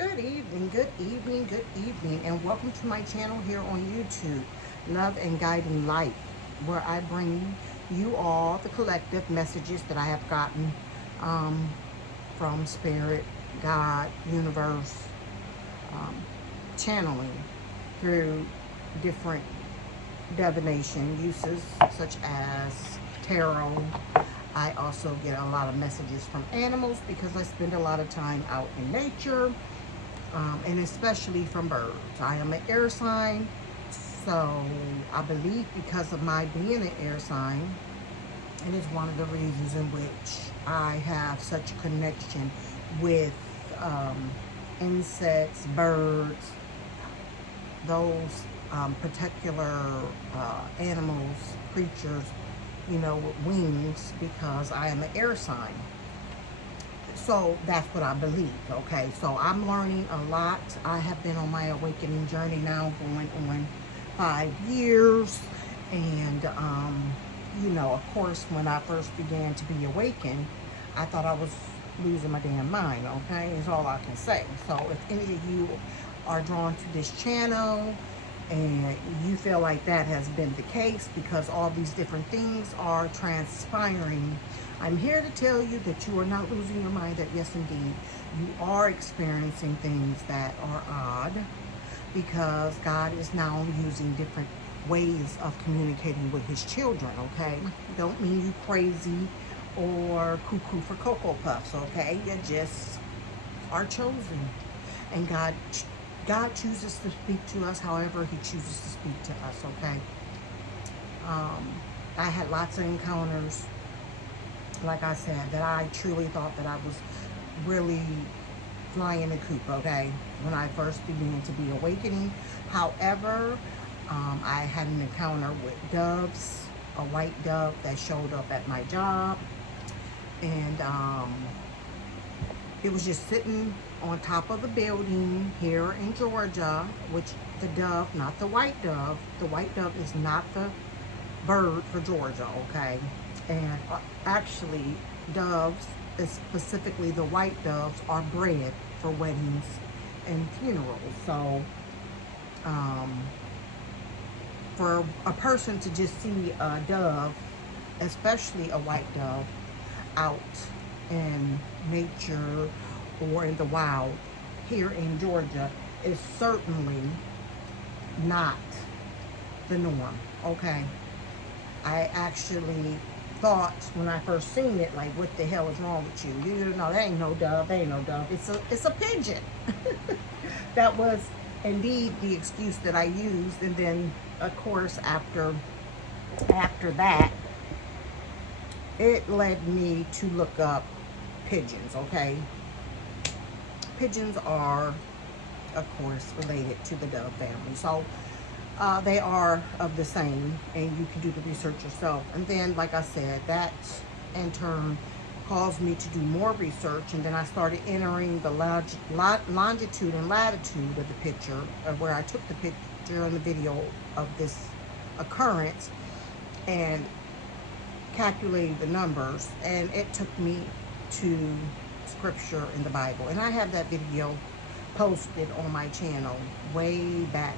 good evening, and welcome to my channel here on YouTube, Love and Guiding Light, where I bring you all the collective messages that I have gotten from Spirit, God, Universe, channeling through different divination uses such as tarot. I also get a lot of messages from animals because I spend a lot of time out in nature, and especially from birds. I am an air sign, so I believe because of my being an air sign, it is one of the reasons in which I have such a connection with insects, birds, those particular animals, creatures, with wings, because I am an air sign. So that's what I believe, okay? So I'm learning a lot. I have been on my awakening journey now going on 5 years. And, of course, when I first began to be awakened, I thought I was losing my damn mind, okay? Is all I can say. So if any of you are drawn to this channel and you feel like that has been the case because all these different things are transpiring, I'm here to tell you that you are not losing your mind, that yes, indeed, you are experiencing things that are odd because God is now using different ways of communicating with his children, okay? Don't mean you crazy or cuckoo for Cocoa Puffs, okay? You just are chosen. And God chooses to speak to us however he chooses to speak to us, okay? I had lots of encounters, like I said, that I truly thought that I was really flying a coop, okay, when I first began to be awakening. However, I had an encounter with doves, a white dove that showed up at my job, and it was just sitting on top of the building here in Georgia, which the dove, not the white dove is not the bird for Georgia, okay? And actually, doves, specifically the white doves, are bred for weddings and funerals. So, for a person to just see a dove, especially a white dove, out in nature or in the wild here in Georgia is certainly not the norm, okay? I actually thought when I first seen it, like, what the hell is wrong with you? That ain't no dove, that ain't no dove. It's a pigeon. That was indeed the excuse that I used. And then, of course, after that, it led me to look up pigeons, okay? Pigeons are, of course, related to the dove family. So they are of the same, and you can do the research yourself. And then, like I said, that in turn caused me to do more research, and then I started entering the longitude and latitude of the picture, where I took the picture and the video of this occurrence and calculated the numbers, and it took me to scripture in the Bible. And I have that video posted on my channel way back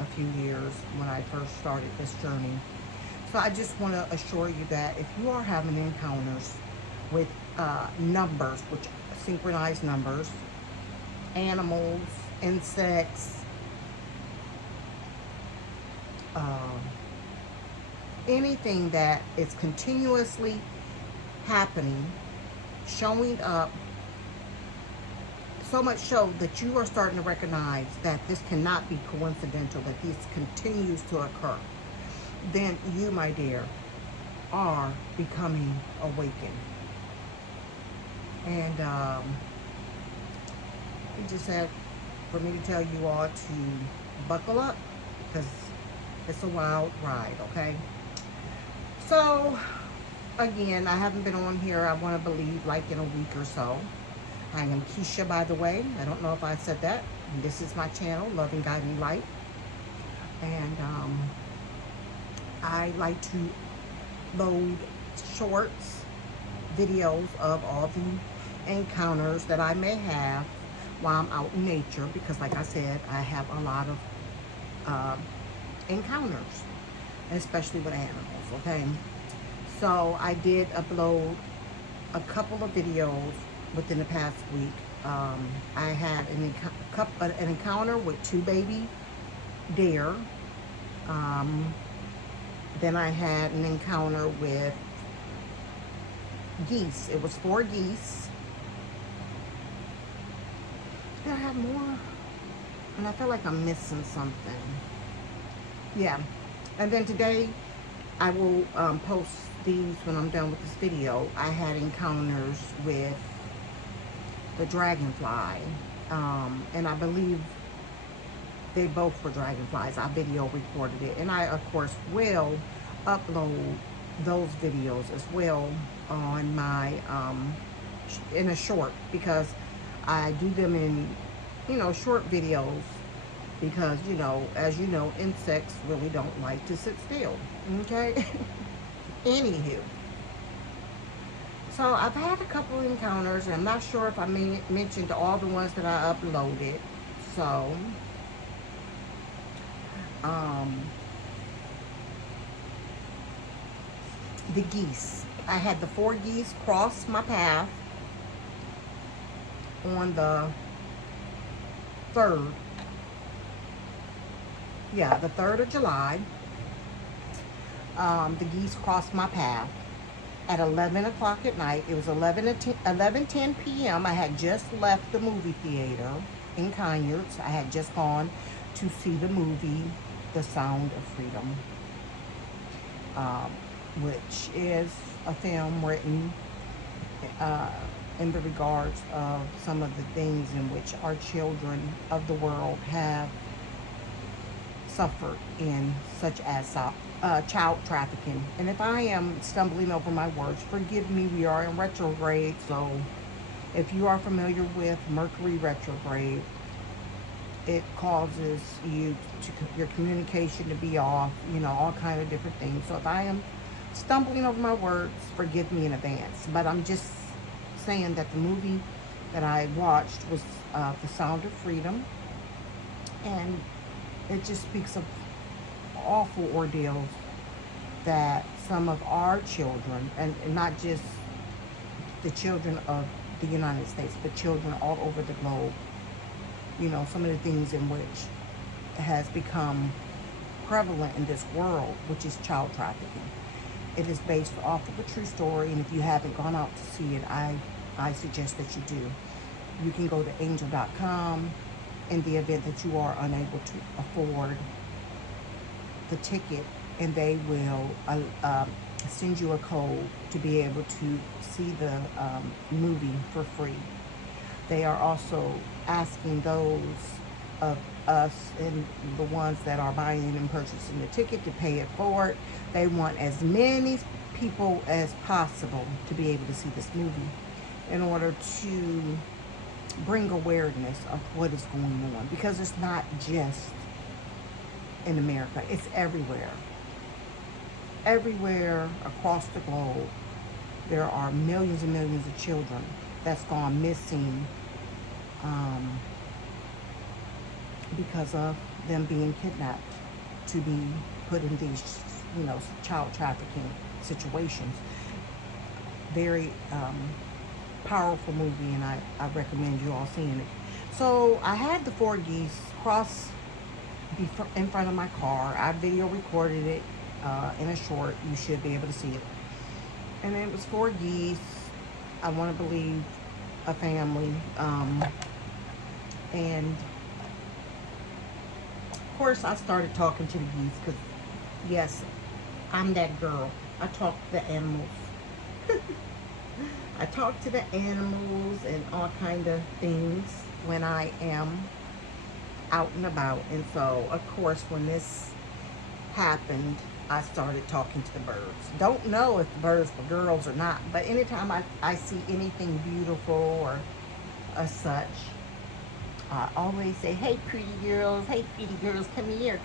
a few years when I first started this journey. So I just want to assure you that if you are having encounters with numbers, which synchronized numbers, animals, insects, anything that is continuously happening, showing up, so much so that you are starting to recognize that this cannot be coincidental, that this continues to occur, then you, my dear, are becoming awakened. And he just said for me to tell you all to buckle up, because it's a wild ride, okay? So, again, I haven't been on here, I want to believe, like in a week or so. I am Keisha, by the way. I don't know if I said that. This is my channel, Love and Guiding Light. And I like to load shorts, videos of all the encounters that I may have while I'm out in nature, because like I said, I have a lot of encounters, especially with animals, okay? So I did upload a couple of videos within the past week. I had an encounter with 2 baby deer. Um, then I had an encounter with geese. It was 4 geese. Did I have more? And I feel like I'm missing something. Yeah. And then today, I will post these when I'm done with this video. I had encounters with the dragonfly. And I believe they both were dragonflies. I video recorded it. And I, of course, will upload those videos as well on my, in a short, because I do them in, short videos, because, as you know, insects really don't like to sit still, okay? Anywho, so I've had a couple of encounters, and I'm not sure if I mentioned all the ones that I uploaded. So, the geese. I had the 4 geese cross my path on the 3rd. Yeah, the 3rd of July. The geese crossed my path at 11 o'clock at night. It was 11:10 p.m. I had just left the movie theater in Conyers. I had just gone to see the movie The Sound of Freedom, which is a film written in the regards of some of the things in which our children of the world have suffered in, such as child trafficking. And if I am stumbling over my words, forgive me. We are in retrograde, so if you are familiar with Mercury retrograde, it causes your communication to be off, all kind of different things. So if I am stumbling over my words, forgive me in advance. But I'm just saying that the movie that I watched was The Sound of Freedom, and it just speaks of awful ordeals that some of our children, and not just the children of the United States, but children all over the globe, some of the things in which has become prevalent in this world, which is child trafficking. It is based off of a true story, and if you haven't gone out to see it, I suggest that you do. You can go to angel.com in the event that you are unable to afford the ticket, and they will send you a code to be able to see the movie for free. They are also asking those of us and the ones that are buying and purchasing the ticket to pay it forward. They want as many people as possible to be able to see this movie in order to bring awareness of what is going on, because it's not just in America, it's everywhere. Everywhere across the globe, there are millions and millions of children that's gone missing because of them being kidnapped to be put in these, child trafficking situations. Very powerful movie, and I recommend you all seeing it. So I had the 4 geese cross in front of my car. I video recorded it in a short. You should be able to see it. And it was 4 geese. I want to believe a family. And of course, I started talking to the geese, because yes, I'm that girl. I talk to the animals. I talk to the animals and all kind of things when I am out and about. And so, of course, when this happened, I started talking to the birds. Don't know if the birds were girls or not, but anytime I see anything beautiful or such, I always say, hey, pretty girls, come here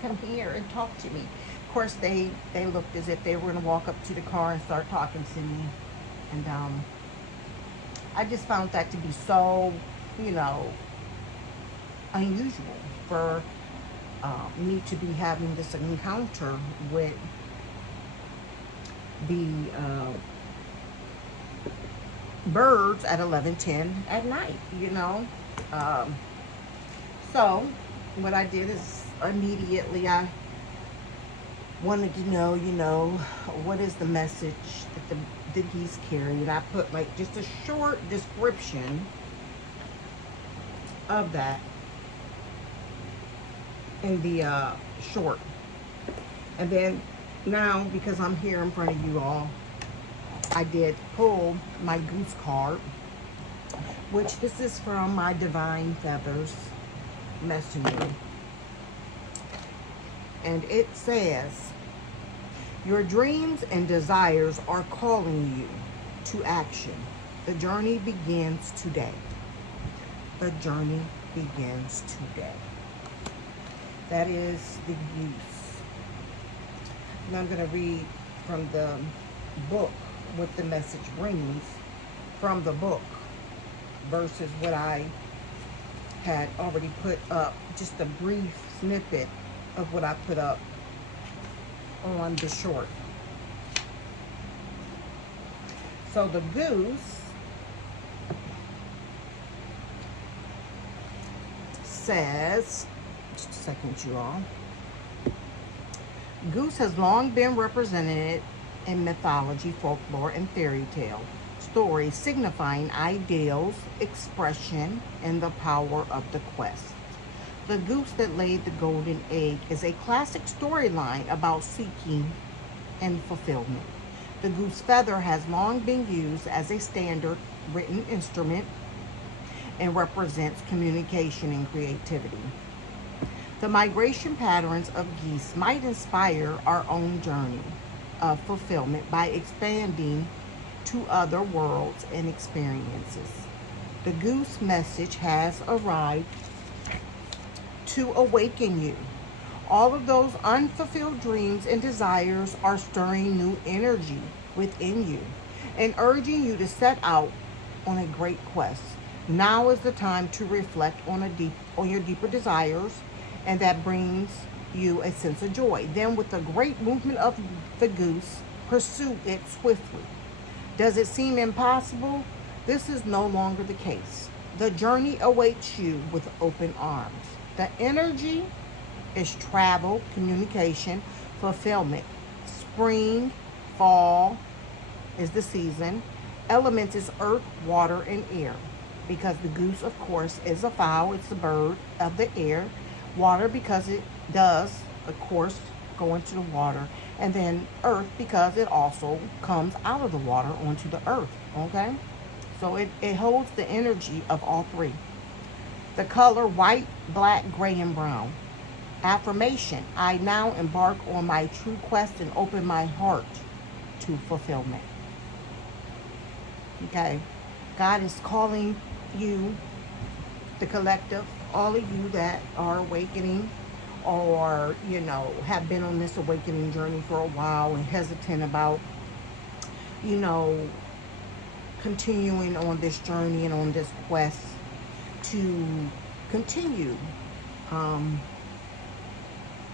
and talk to me. Of course, they looked as if they were going to walk up to the car and start talking to me. And I just found that to be so, unusual for me to be having this encounter with the birds at 11:10 at night, you know. Um, so what I did is immediately I wanted to know, you know, what is the message that the geese carry, and I put like just a short description of that in the short. And then now, because I'm here in front of you all, I did pull my goose card, which this is from my Divine Feathers Messenger. And it says, your dreams and desires are calling you to action. The journey begins today. The journey begins today. That is the goose. And I'm going to read from the book what the message brings from the book versus what I had already put up, just a brief snippet of what I put up on the short. So the goose says, just a second, you all. Goose has long been represented in mythology, folklore, and fairy tale stories, signifying ideals, expression, and the power of the quest. The goose that laid the golden egg is a classic storyline about seeking and fulfillment. The goose feather has long been used as a standard written instrument and represents communication and creativity. The migration patterns of geese might inspire our own journey of fulfillment by expanding to other worlds and experiences. The goose message has arrived to awaken you. All of those unfulfilled dreams and desires are stirring new energy within you and urging you to set out on a great quest. Now is the time to reflect on your deeper desires, and that brings you a sense of joy. Then, with the great movement of the goose, pursue it swiftly. Does it seem impossible? This is no longer the case. The journey awaits you with open arms. The energy is travel, communication, fulfillment. Spring, fall is the season. Elements is earth, water, and air. Because the goose, of course, is a fowl. It's the bird of the air. Water, because it does, of course, go into the water. And then earth, because it also comes out of the water onto the earth. Okay? So it holds the energy of all three. The color white, black, gray, and brown. Affirmation: I now embark on my true quest and open my heart to fulfillment. Okay? God is calling you, the collective, all of you that are awakening or, you know, have been on this awakening journey for a while and hesitant about, you know, continuing on this journey and on this quest to continue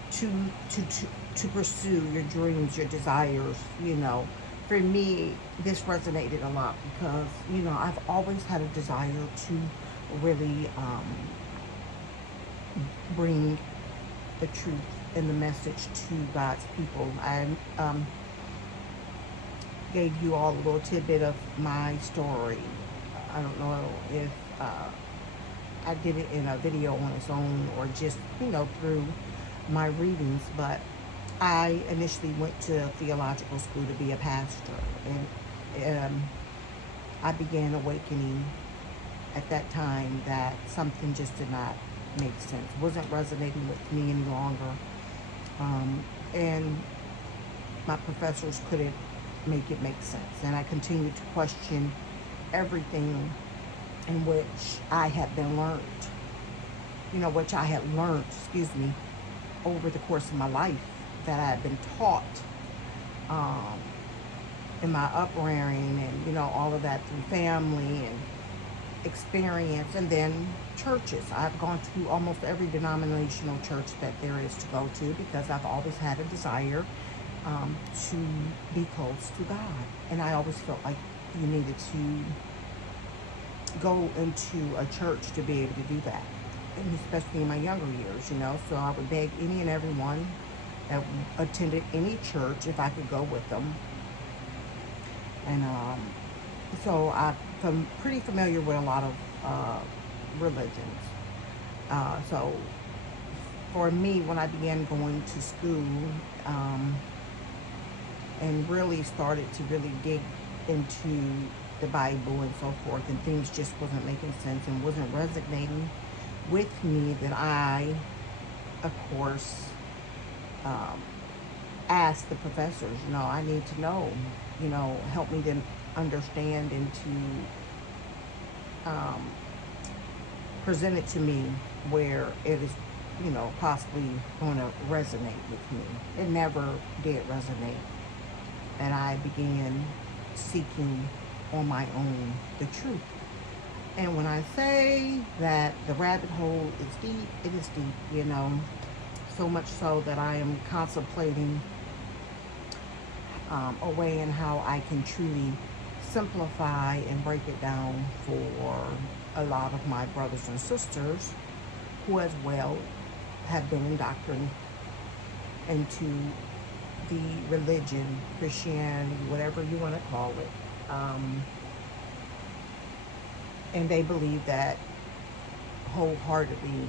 to pursue your dreams, your desires. You know, for me, this resonated a lot because, you know, I've always had a desire to really bring the truth and the message to God's people. I gave you all a little tidbit of my story. I don't know if I did it in a video on its own or just, you know, through my readings, but I initially went to theological school to be a pastor, and I began awakening at that time that something just did not make sense, wasn't resonating with me any longer, and my professors couldn't make it make sense, and I continued to question everything in which I had been learned, you know, which I had learned, over the course of my life, that I had been taught in my upbringing and, you know, all of that through family and experience, and then churches. I've gone to almost every denominational church that there is to go to because I've always had a desire to be close to God. And I always felt like you needed to go into a church to be able to do that, and especially in my younger years, you know. So I would beg any and everyone that attended any church if I could go with them. And so I'm pretty familiar with a lot of religions. So for me, when I began going to school and really started to really dig into the Bible and so forth, and things just wasn't making sense and wasn't resonating with me, that I, of course, asked the professors, you know, I need to know, you know, help me to understand and to present it to me where it is, you know, possibly going to resonate with me. It never did resonate. And I began seeking on my own the truth. And when I say that the rabbit hole is deep, it is deep, you know, so much so that I am contemplating a way in how I can truly simplify and break it down for a lot of my brothers and sisters who as well have been indoctrinated into the religion, Christianity, whatever you want to call it. And they believe that wholeheartedly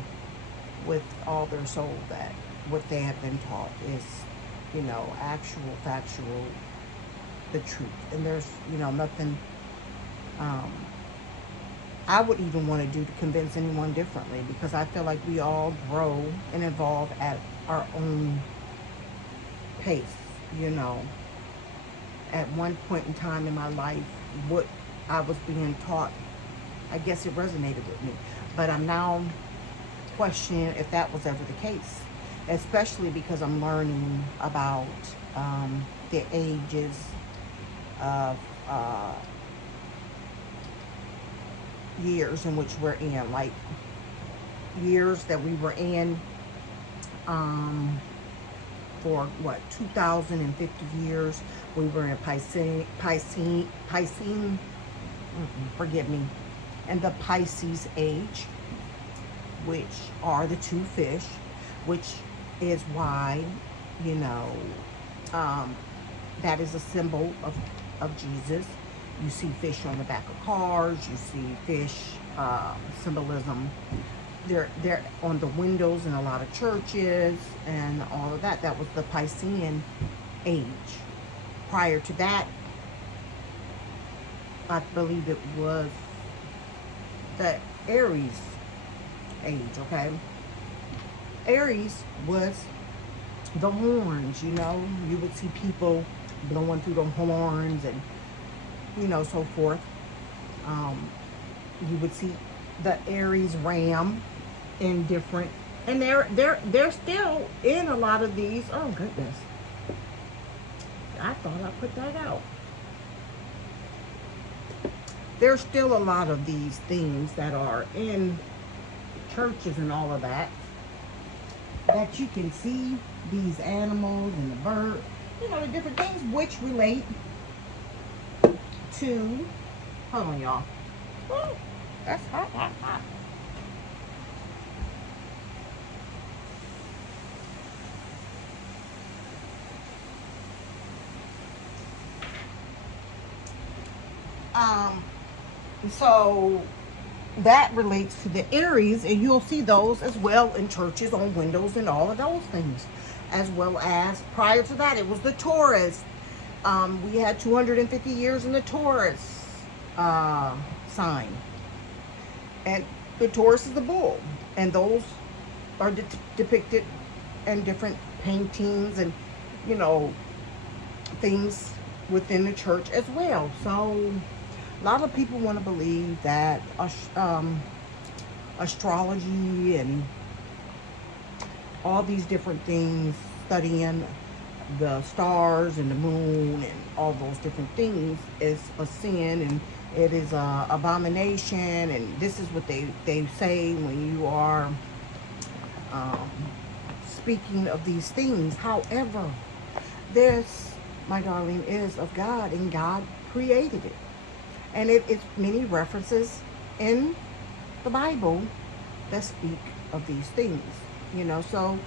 with all their soul that what they have been taught is, you know, actual, factual, the truth. And there's, you know, nothing I would even want to do to convince anyone differently, because I feel like we all grow and evolve at our own pace, you know. At one point in time in my life, what I was being taught, I guess it resonated with me. But I'm now questioning if that was ever the case, especially because I'm learning about the ages of years in which we're in, like years that we were in for what, 2,050 years we were in Piscean, forgive me, and the Pisces age, which are the two fish, which is why, you know, that is a symbol of Jesus. You see fish on the back of cars, you see fish symbolism. They're on the windows in a lot of churches and all of that. That was the Piscean age. Prior to that, I believe it was the Aries age, okay? Aries was the horns, you know. You would see people blowing through the horns and, you know, so forth. You would see the Aries ram in different, and they're still in a lot of these. Oh goodness, I thought I put that out. There's still a lot of these things that are in churches and all of that you can see, these animals and the bird, you know, the different things which relate to, hold on y'all, woo, that's hot, hot, hot. So that relates to the Aries, and you'll see those as well in churches, on windows and all of those things. As well as prior to that, it was the Taurus. We had 250 years in the Taurus sign. And the Taurus is the bull. And those are depicted in different paintings and, you know, things within the church as well. So a lot of people want to believe that astrology and all these different things, studying the stars and the moon and all those different things, is a sin, and It is a abomination, and this is what they say when you are um, speaking of these things. However, this, my darling, is of God, and God created it. And it's many references in the Bible that speak of these things, So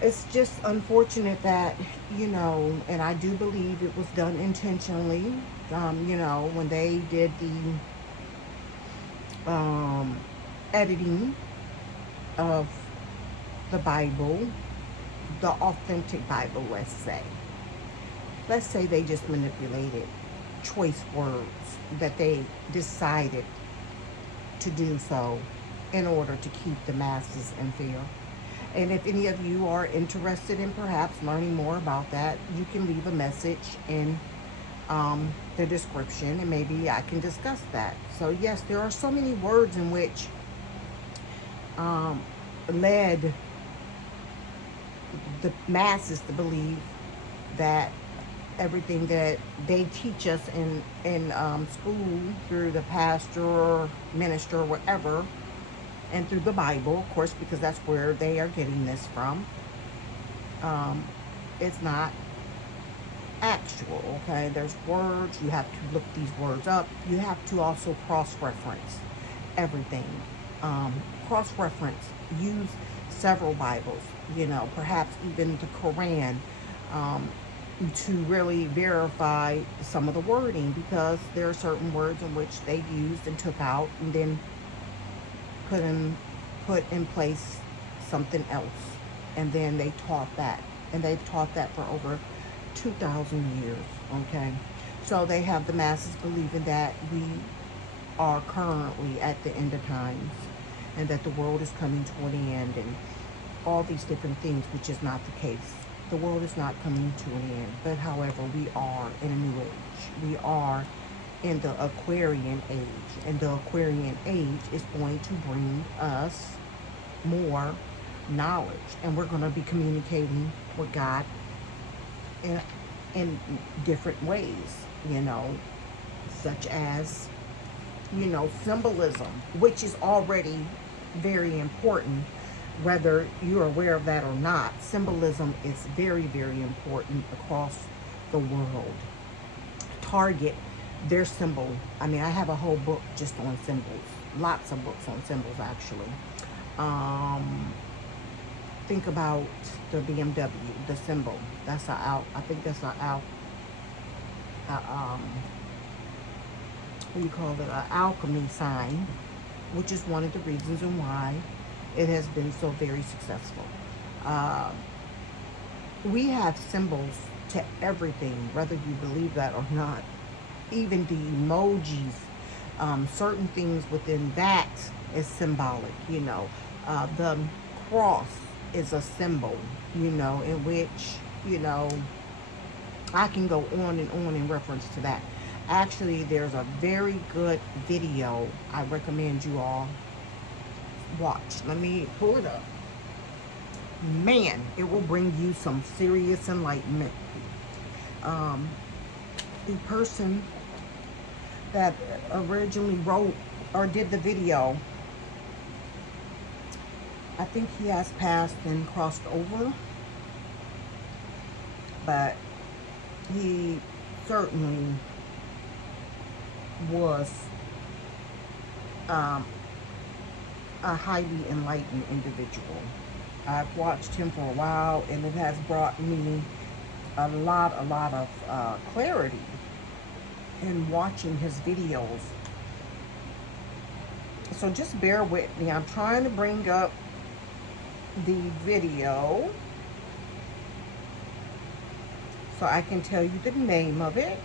it's just unfortunate that, and I do believe it was done intentionally, when they did the editing of the Bible, the authentic Bible, let's say. Let's say they just manipulated choice words that they decided to do so in order to keep the masses in fear. And if any of you are interested in perhaps learning more about that, you can leave a message in the description, and maybe I can discuss that. So yes, there are so many words in which led the masses to believe that everything that they teach us in school, through the pastor or minister or whatever, and through the Bible, of course, because that's where they are getting this from. It's not actual, okay? There's words. You have to look these words up. You have to also cross-reference everything. Cross-reference. Use several Bibles, perhaps even the Quran, to really verify some of the wording, because there are certain words in which they used and took out and then put in place something else, and then they taught that, and they've taught that for over 2,000 years. Okay, so they have the masses believing that we are currently at the end of times, and that the world is coming to an end, and all these different things, which is not the case. The world is not coming to an end, but however, we are in a new age. We are in the Aquarian age, and the Aquarian age is going to bring us more knowledge, and we're going to be communicating with God in different ways, such as, symbolism, which is already very important, whether you're aware of that or not. Symbolism is very, very important across the world. Target their symbol. I mean, I have a whole book just on symbols. Lots of books on symbols, actually. Think about the BMW, the symbol. That's I think that's what do you call it? An alchemy sign, which is one of the reasons and why it has been so very successful. We have symbols to everything, whether you believe that or not. Even the emojis, certain things within that is symbolic. The cross is a symbol, in which, I can go on and on in reference to that. Actually, there's a very good video I recommend you all watch. Let me pull it up. Man, it will bring you some serious enlightenment. The person that originally wrote or did the video, I think he has passed and crossed over, but he certainly was a highly enlightened individual. I've watched him for a while, and it has brought me a lot of clarity in watching his videos. So just bear with me. I'm trying to bring up the video so I can tell you the name of it.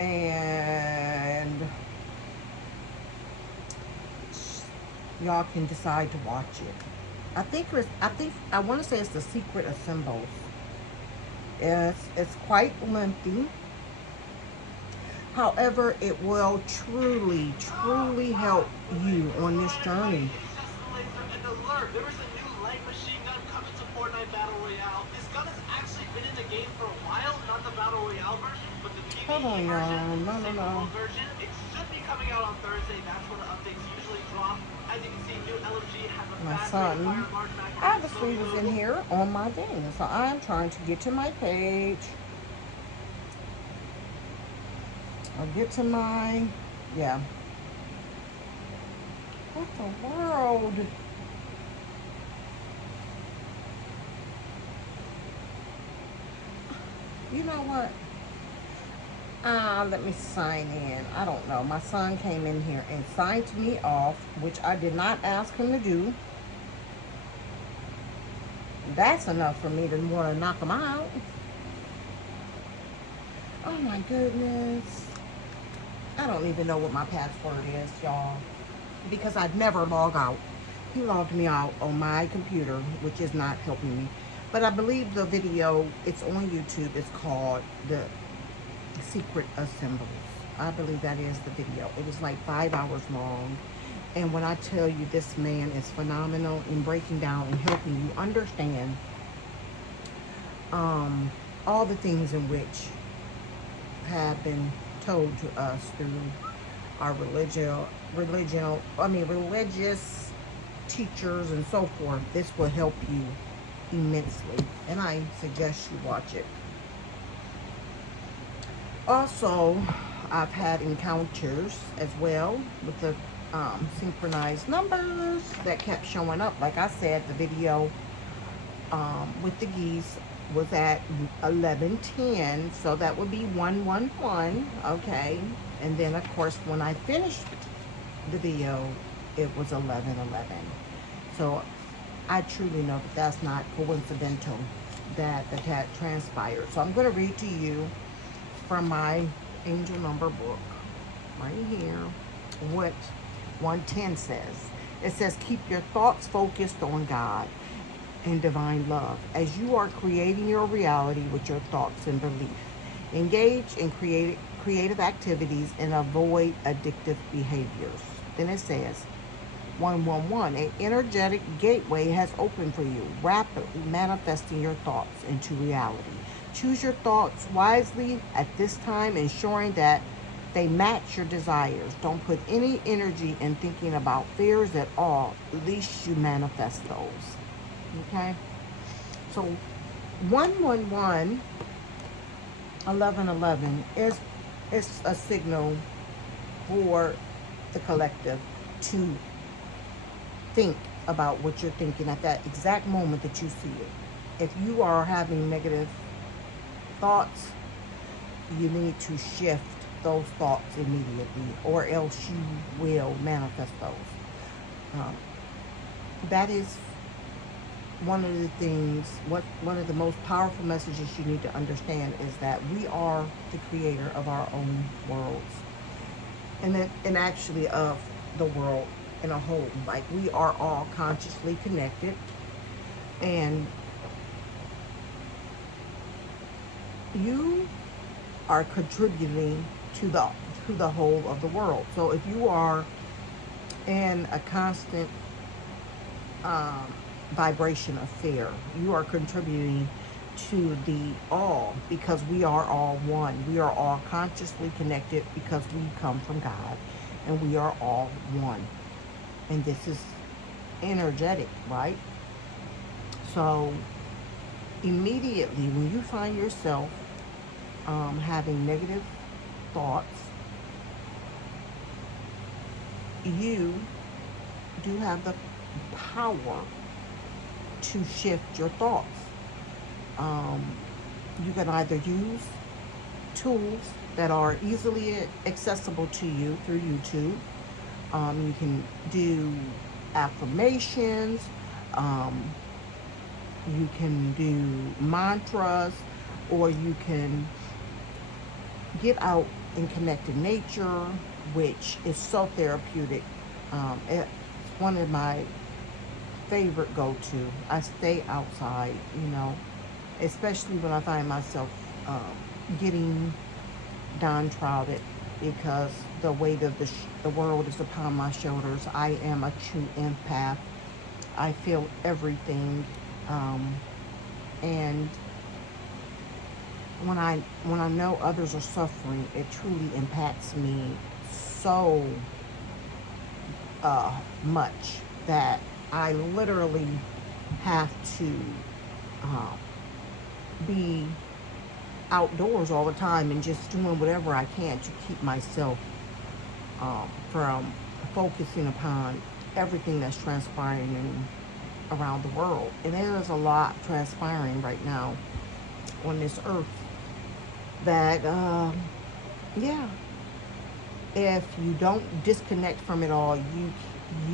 And y'all can decide to watch it. I want to say it's The Secret of Symbols. It's quite lengthy. However, it will truly help you on this journey. There is a new light machine gun coming to Fortnite Battle Royale. This gun has actually been in the game for a while, not the Battle Royale Hold on, version, y'all. the No, no, single no. world version. It should be coming out on Thursday. That's when the updates usually drop. As you can see, new LMG has a My fast rate of son fire, large magazine, obviously slowly was in load. here on my thing. So I'm trying to get to my page. I'll get to my, yeah. What the world? You know what? Let me sign in. I don't know. My son came in here and signed me off, which I did not ask him to do. That's enough for me to want to knock him out. Oh my goodness. I don't even know what my password is, y'all, because I'd never log out. He logged me out on my computer, which is not helping me. But I believe the video, it's on YouTube, it's called The Secret Assemblies. I believe that is the video. It is like 5 hours long. And when I tell you, this man is phenomenal in breaking down and helping you understand all the things in which have been told to us through our religious teachers and so forth. This will help you immensely, and I suggest you watch it. Also, I've had encounters as well with the synchronized numbers that kept showing up. Like I said, the video with the geese was at 11:10, so that would be 111. Okay, and then of course when I finished the video, it was 11:11. So I truly know that that's not coincidental that that transpired. So I'm going to read to you from my angel number book right here what 110 says. It says, keep your thoughts focused on God and divine love as you are creating your reality with your thoughts and belief. Engage in creative activities and avoid addictive behaviors. Then it says, 111, an energetic gateway has opened for you, rapidly manifesting your thoughts into reality. Choose your thoughts wisely at this time, ensuring that they match your desires. Don't put any energy in thinking about fears at all, least you manifest those. Okay? So 111, 1111 is a signal for the collective to think about what you're thinking at that exact moment that you see it. If you are having negative thoughts, you need to shift those thoughts immediately, or else you will manifest those. That is one of the things, one of the most powerful messages you need to understand is that we are the creator of our own worlds, and actually of the world in a whole. Like, we are all consciously connected, and you are contributing to the whole of the world. So if you are in a constant um, vibration of fear, you are contributing to the all, because we are all one. We are all consciously connected because we come from God, and we are all one. And this is energetic, right? So immediately when you find yourself having negative thoughts, you do have the power to shift your thoughts. Um, you can either use tools that are easily accessible to you through YouTube. You can do affirmations. Um, you can do mantras, or you can get out and connect to nature, which is so therapeutic. It's one of my favorite go-to. I stay outside, especially when I find myself getting downtrodden because the weight of the world is upon my shoulders. I am a true empath. I feel everything. And when I know others are suffering, it truly impacts me so much that I literally have to uh, be outdoors all the time and just doing whatever I can to keep myself from focusing upon everything that's transpiring around the world. And there is a lot transpiring right now on this earth that, yeah, if you don't disconnect from it all,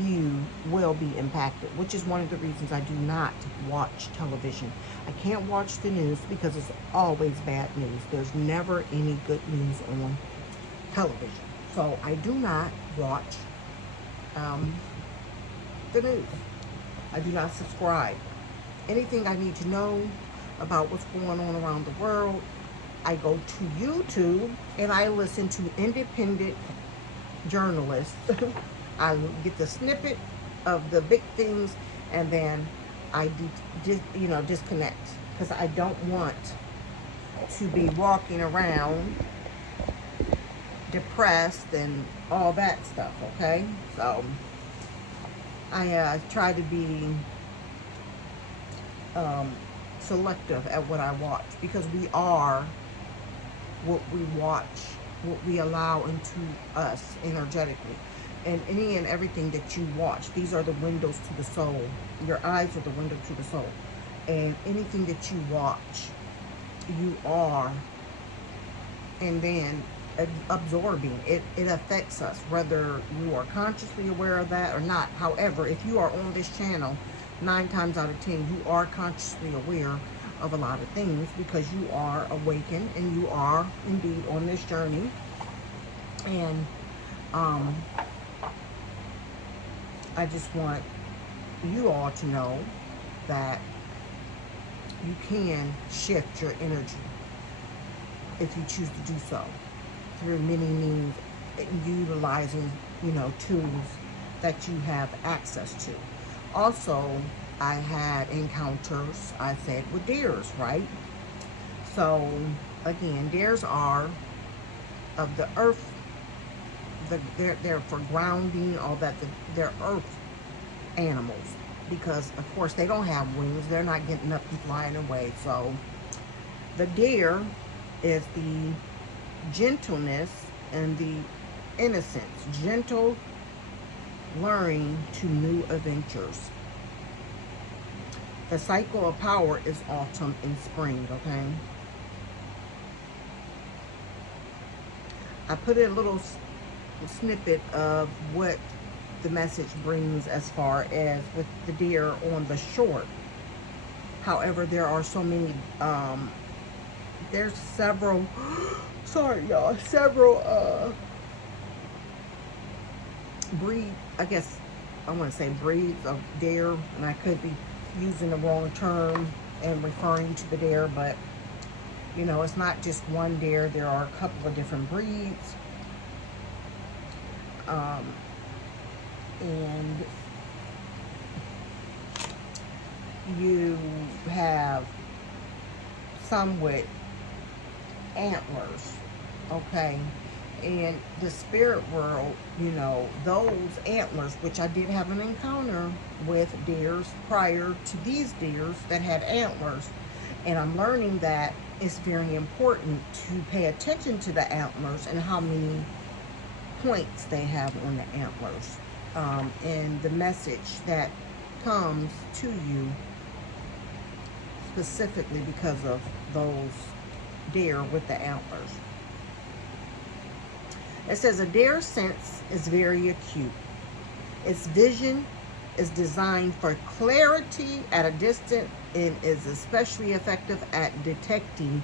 you will be impacted, which is one of the reasons I do not watch television. I can't watch the news because it's always bad news. There's never any good news on television. So I do not watch um, the news. I do not subscribe. Anything I need to know about what's going on around the world, I go to YouTube and I listen to independent journalists. I get the snippet of the big things, and then I disconnect, because I don't want to be walking around depressed and all that stuff. Okay, so I try to be selective at what I watch, because we are what we watch, what we allow into us energetically. And any and everything that you watch, these are the windows to the soul. Your eyes are the window to the soul. And anything that you watch, you are, and then absorbing. It affects us, whether you are consciously aware of that or not. However, if you are on this channel, 9 times out of 10, you are consciously aware of a lot of things, because you are awakened and you are indeed on this journey. And I just want you all to know that you can shift your energy if you choose to do so, through many means, utilizing, tools that you have access to. Also, I had encounters, I said, with deers, right? So, again, deers are of the earth. They're for grounding, all that. They're earth animals, because, of course, they don't have wings. They're not getting up and flying away. So, the deer is the gentleness and the innocence, gentle luring to new adventures. The cycle of power is autumn and spring, okay? I put a little snippet of what the message brings as far as with the deer on the short. However, there are so many, there's several, sorry y'all, several I guess I want to say breeds of deer, and I could be using the wrong term and referring to the deer, but it's not just one deer. There are a couple of different breeds. And you have some with antlers, okay? And the spirit world, those antlers, which I did have an encounter with deers prior to these deers that had antlers. And I'm learning that it's very important to pay attention to the antlers and how many points they have on the antlers. And the message that comes to you specifically because of those deer with the antlers. It says a deer's sense is very acute. Its vision is designed for clarity at a distance and is especially effective at detecting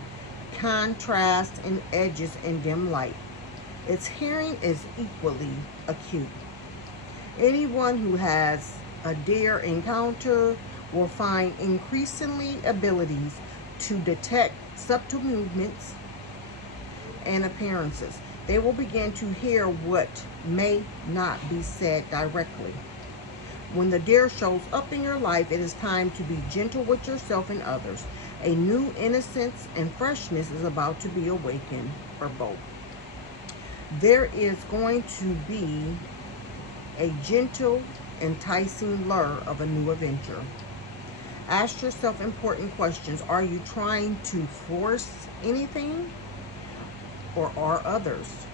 contrast and edges in dim light. Its hearing is equally acute. Anyone who has a deer encounter will find increasingly abilities to detect subtle movements and appearances. They will begin to hear what may not be said directly. When the deer shows up in your life, it is time to be gentle with yourself and others. A new innocence and freshness is about to be awakened, or both. There is going to be a gentle, enticing lure of a new adventure. Ask yourself important questions. Are you trying to force anything, or are others?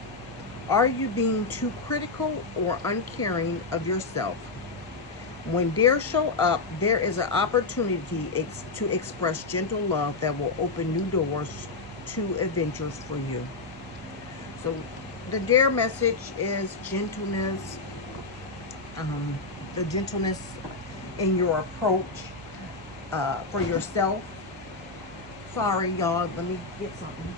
Are you being too critical or uncaring of yourself? When dares show up, there is an opportunity to express gentle love that will open new doors to adventures for you. So, the dare message is gentleness, the gentleness in your approach for yourself. Sorry, y'all. Let me get something.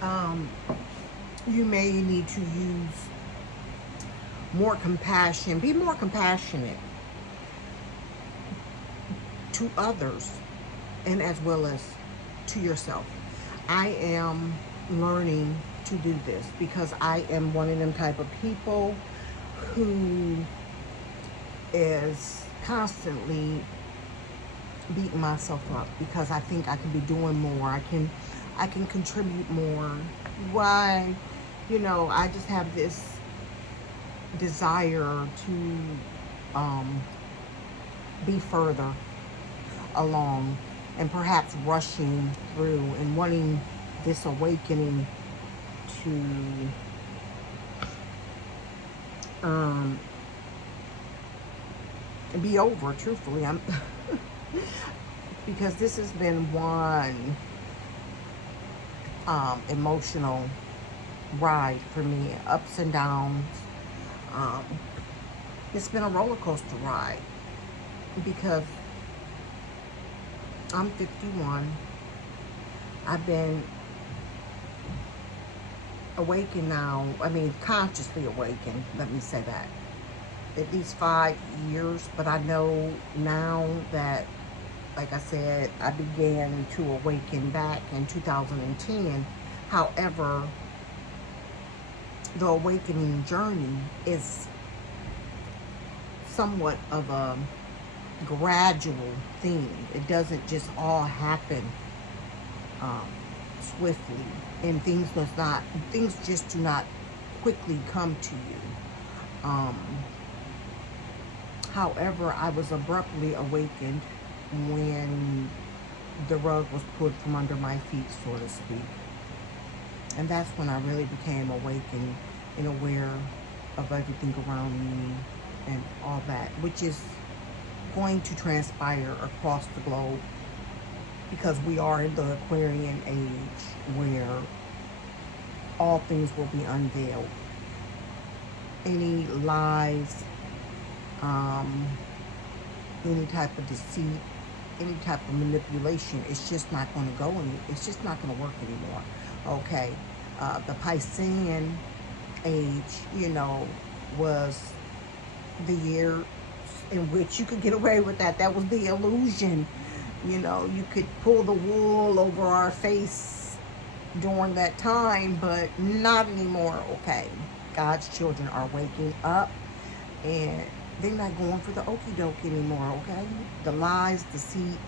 Um, you may need to use more compassion. Be more compassionate to others and as well as to yourself. I am learning to do this because I am one of them type of people who is constantly beating myself up because I think I can be doing more. I can contribute more. Why? I just have this desire to be further along and perhaps rushing through and wanting this awakening to be over, truthfully. I'm because this has been one emotional ride for me, ups and downs. um, it's been a roller coaster ride because I'm 51. I've been awakened now. I mean, consciously awakened, let me say that, at least 5 years. But I know now that, like I said, I began to awaken back in 2010. However, the awakening journey is somewhat of a gradual thing. It doesn't just all happen um, swiftly, and things just do not quickly come to you. However, I was abruptly awakened when the rug was pulled from under my feet, so to speak. And that's when I really became awakened and aware of everything around me and all that, which is going to transpire across the globe because we are in the Aquarian age where all things will be unveiled. Any lies, um, any type of deceit, any type of manipulation, it's just not going to it's just not going to work anymore. Okay, the Piscean age, was the year in which you could get away with that. That was the illusion. You could pull the wool over our face during that time, but not anymore. Okay, God's children are waking up and they're not going for the okie doke anymore. Okay, the lies, deceit,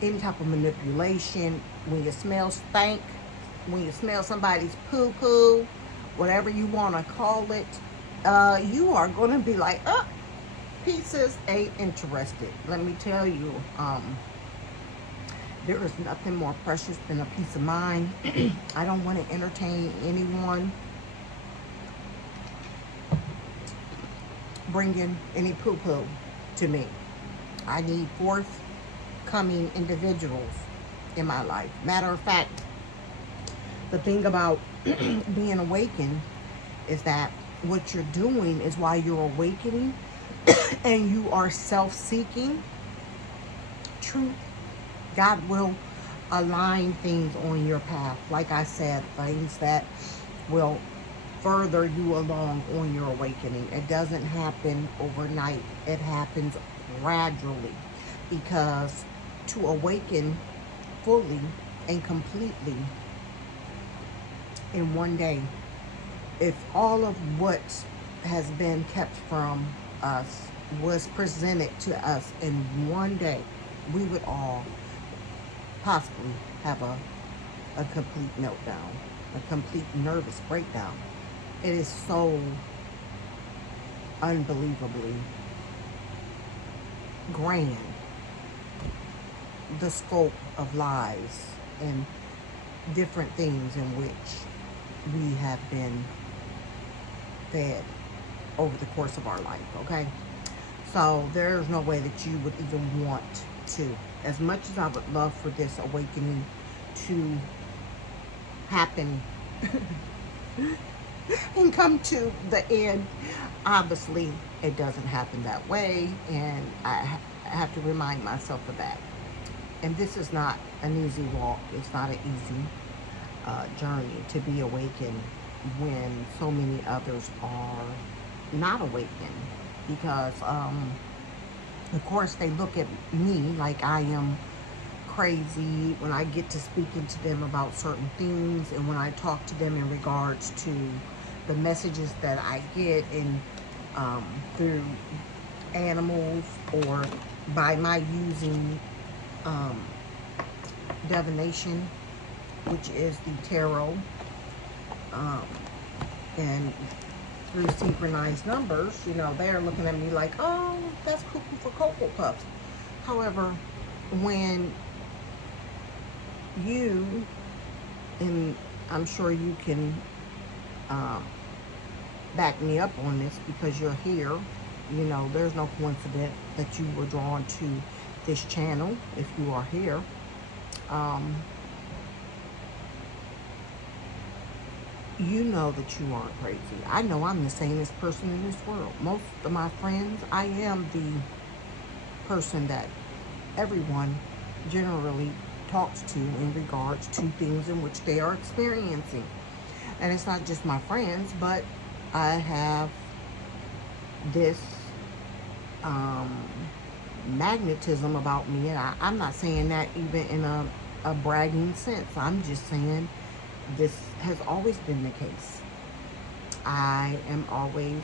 any type of manipulation. When you smell stank, when you smell somebody's poo poo, whatever you want to call it, you are going to be like, pieces ain't interested. Let me tell you, there is nothing more precious than a peace of mind. I don't want to entertain anyone bringing any poo poo to me. I need forthcoming individuals in my life. Matter of fact, the thing about being awakened is that what you're doing is while you're awakening and you are self-seeking truth, God will align things on your path. Like I said, things that will further you along on your awakening. It doesn't happen overnight. It happens gradually, because to awaken fully and completely in one day, if all of what has been kept from us was presented to us in one day, we would all possibly have a complete meltdown, a complete nervous breakdown. It is so unbelievably grand, the scope of lies and different things in which we have been fed over the course of our life, okay? So there's no way that you would even want to. As much as I would love for this awakening to happen and come to the end, obviously it doesn't happen that way, and I have to remind myself of that. And this is not an easy walk. It's not an easy journey to be awakened when so many others are not awakened, because of course they look at me like I am crazy when I get to speaking to them about certain things, and when I talk to them in regards to the messages that I get in through animals, or by my using um, divination, which is the tarot, um, and through synchronized numbers. They're looking at me like, oh, that's cuckoo for Cocoa Puffs. However, when you, and I'm sure you can um, back me up on this because you're here, there's no coincidence that you were drawn to this channel if you are here. Um, you know that you aren't crazy. I know I'm the sanest person in this world. Most of my friends, I am the person that everyone generally talks to in regards to things in which they are experiencing. And it's not just my friends, but I have this um, magnetism about me. And I'm not saying that even in a bragging sense. I'm just saying this has always been the case. I am always,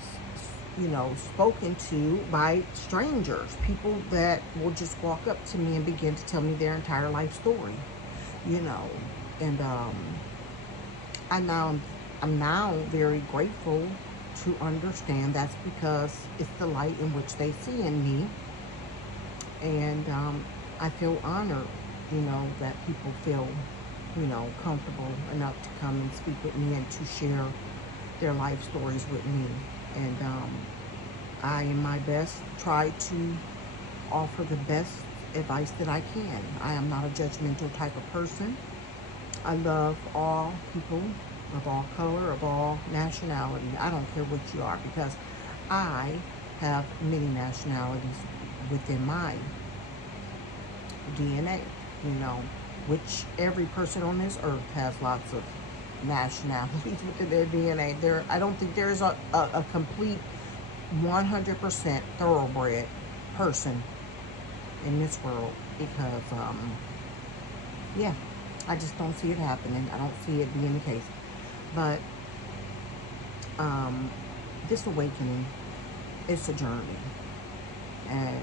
spoken to by strangers, people that will just walk up to me and begin to tell me their entire life story, you know. And I now, I'm now very grateful to understand that's because it's the light in which they see in me. And I feel honored, that people feel, comfortable enough to come and speak with me and to share their life stories with me. And I, in my best, try to offer the best advice that I can. I am not a judgmental type of person. I love all people of all color, of all nationality. I don't care what you are, because I have many nationalities within my DNA, which every person on this earth has lots of nationalities within their DNA. I don't think there's a complete 100% thoroughbred person in this world, because, yeah, I just don't see it happening. I don't see it being the case. But this awakening, it's a journey. And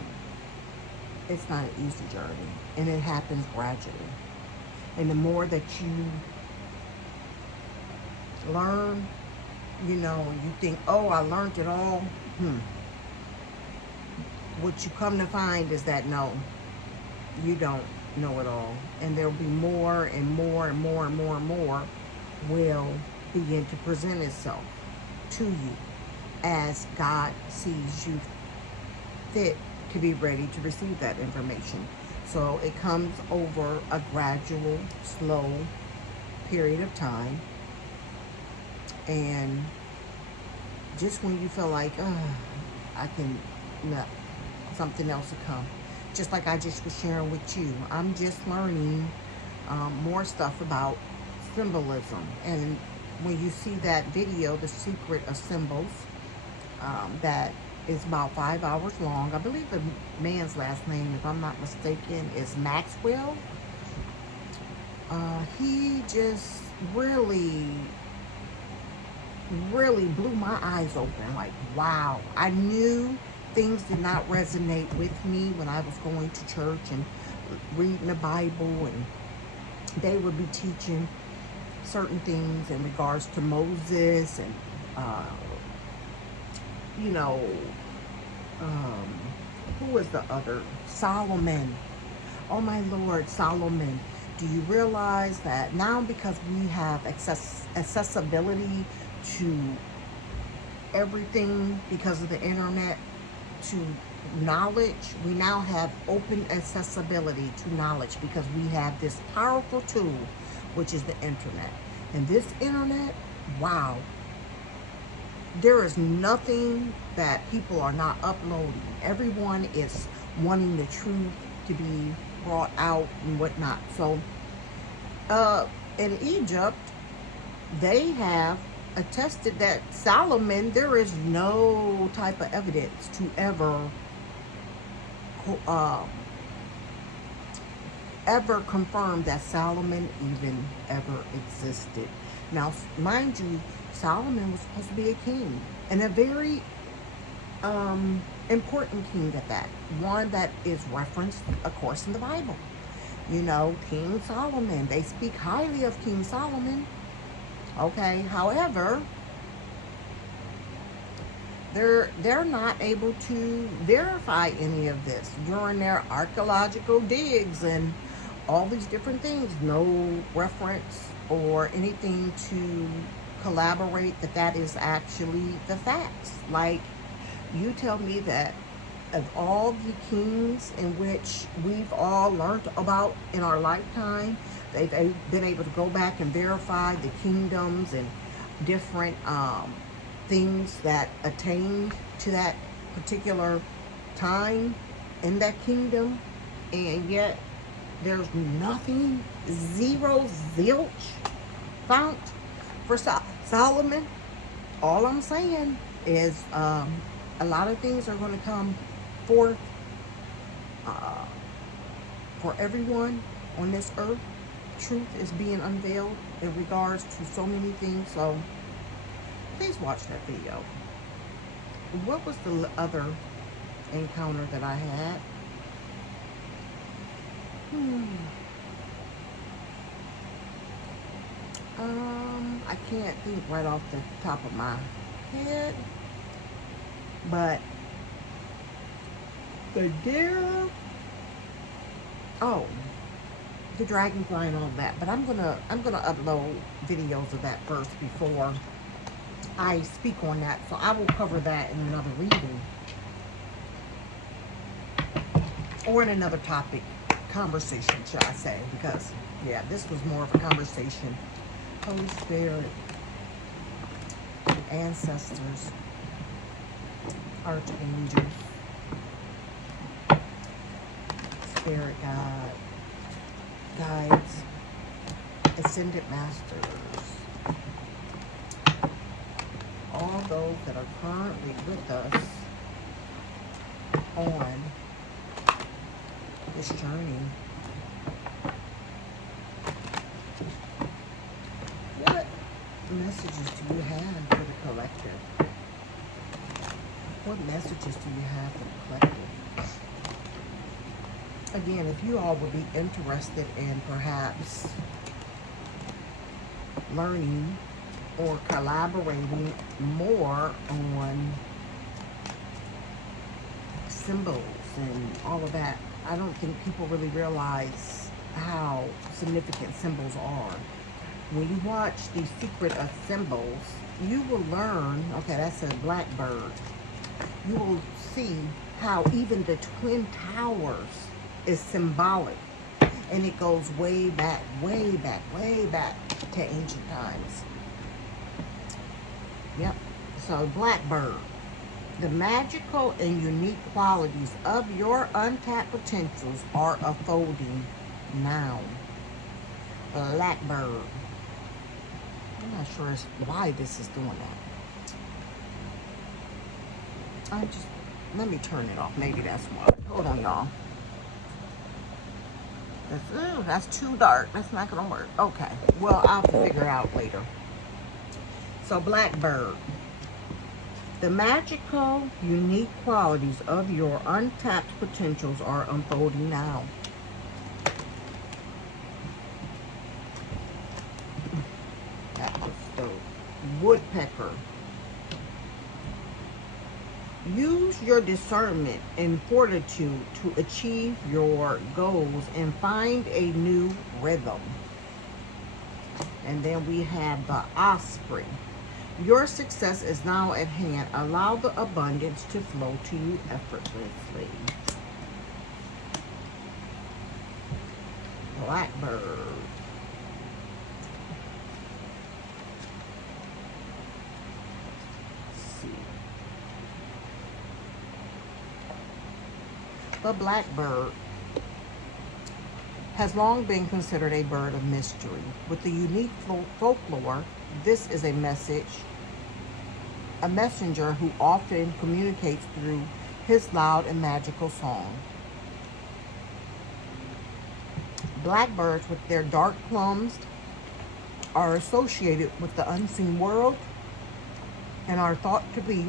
it's not an easy journey. And it happens gradually. And the more that you learn, you think, oh, I learned it all. What you come to find is that no, you don't know it all. And there'll be more and more and more and more and more will begin to present itself to you as God sees you fit to be ready to receive that information. So it comes over a gradual, slow period of time. And just when you feel like, I can, no, something else will come. Just like I just was sharing with you. I'm just learning more stuff about symbolism. And when you see that video, The Secret of Symbols, that is about 5 hours long. I believe the man's last name, if I'm not mistaken, is Maxwell. He just really really blew my eyes open. Like, wow. I knew things did not resonate with me when I was going to church and reading the Bible, and they would be teaching certain things in regards to Moses and, uh, you know, um, who was the other? Solomon. Oh my Lord, Solomon. Do you realize that now, because we have accessibility to everything because of the internet, to knowledge, we now have open accessibility to knowledge because we have this powerful tool, which is the internet. And this internet, wow, there is nothing that people are not uploading. Everyone is wanting the truth to be brought out and whatnot. So, in Egypt, they have attested that Solomon, there is no type of evidence to uh, ever confirm that Solomon even ever existed. Now, mind you, Solomon was supposed to be a king, and a very important king at that. One that is referenced, of course, in the Bible. You know, King Solomon. They speak highly of King Solomon. Okay, however, they're not able to verify any of this during their archaeological digs and all these different things. No reference or anything to collaborate that that is actually the facts. Like, you tell me that of all the kings in which we've all learned about in our lifetime, they've been able to go back and verify the kingdoms and different things that attained to that particular time in that kingdom, and yet there's nothing, zero, zilch found for Solomon. All I'm saying is a lot of things are going to come forth uh, for everyone on this earth. Truth is being unveiled in regards to so many things. So please watch that video. What was the other encounter that I had? I can't think right off the top of my head, but the deer, oh, the dragonfly and all that. But I'm gonna upload videos of that first before I speak on that. So I will cover that in another reading or in another topic, conversation, shall I say? Because yeah, this was more of a conversation. Holy Spirit, ancestors, archangels, spirit guide, guides, ascended masters, all those that are currently with us on this journey. What messages do you have for the collective? What messages do you have for the collective? Again, if you all would be interested in perhaps learning or collaborating more on symbols and all of that, I don't think people really realize how significant symbols are. When you watch The Secret of Symbols, you will learn, okay, that's a blackbird. You will see how even the Twin Towers is symbolic. And it goes way back, way back, way back to ancient times. Yep. So, blackbird. The magical and unique qualities of your untapped potentials are unfolding now. Blackbird. I'm not sure why this is doing that. Let me turn it off. Maybe that's why. Hold on, y'all. That's too dark. That's not going to work. Okay. Well, I'll figure out later. So blackbird. The magical, unique qualities of your untapped potentials are unfolding now. That was the woodpecker. Use your discernment and fortitude to achieve your goals and find a new rhythm. And then we have the osprey. Your success is now at hand. Allow the abundance to flow to you effortlessly. Blackbird. Let's see. The blackbird has long been considered a bird of mystery. With the unique folklore, this is a messenger who often communicates through his loud and magical song. Blackbirds, with their dark plums, are associated with the unseen world and are thought to be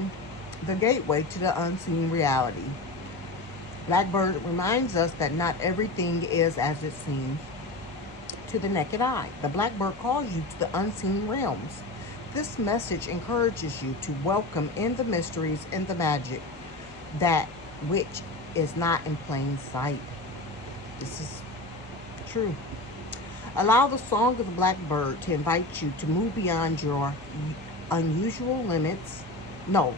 the gateway to the unseen reality. Blackbird reminds us that not everything is as it seems to the naked eye. The blackbird calls you to the unseen realms. This message encourages you to welcome in the mysteries and the magic, that which is not in plain sight. This is true. Allow the song of the blackbird to invite you to move beyond your unusual limits. No,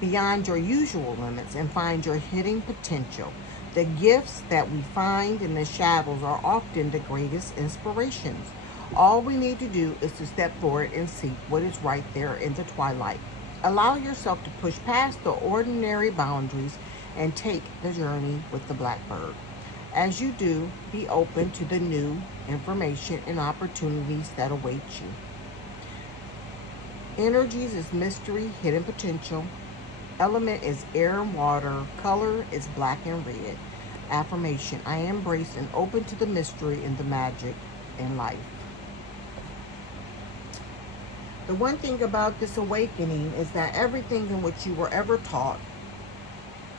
beyond your usual limits and find your hidden potential. The gifts that we find in the shadows are often the greatest inspirations. All we need to do is to step forward and seek what is right there in the twilight. Allow yourself to push past the ordinary boundaries and take the journey with the blackbird. As you do, be open to the new information and opportunities that await you. Energies is mystery, hidden potential. Element is air and water. Color is black and red. Affirmation: I embrace and open to the mystery and the magic in life. The one thing about this awakening is that everything in which you were ever taught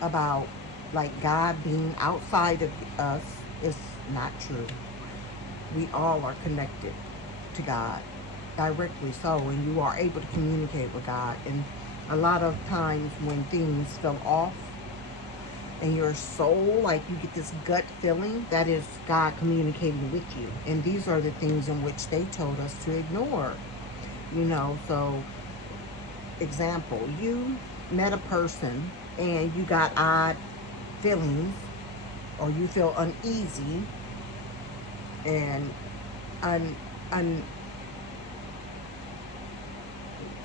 about, like God being outside of us, is not true. We all are connected to God directly so, and you are able to communicate with God. And a lot of times when things fell off in your soul, like you get this gut feeling, that is God communicating with you. And these are the things in which they told us to ignore. So example, you met a person and you got odd feelings, or you feel uneasy and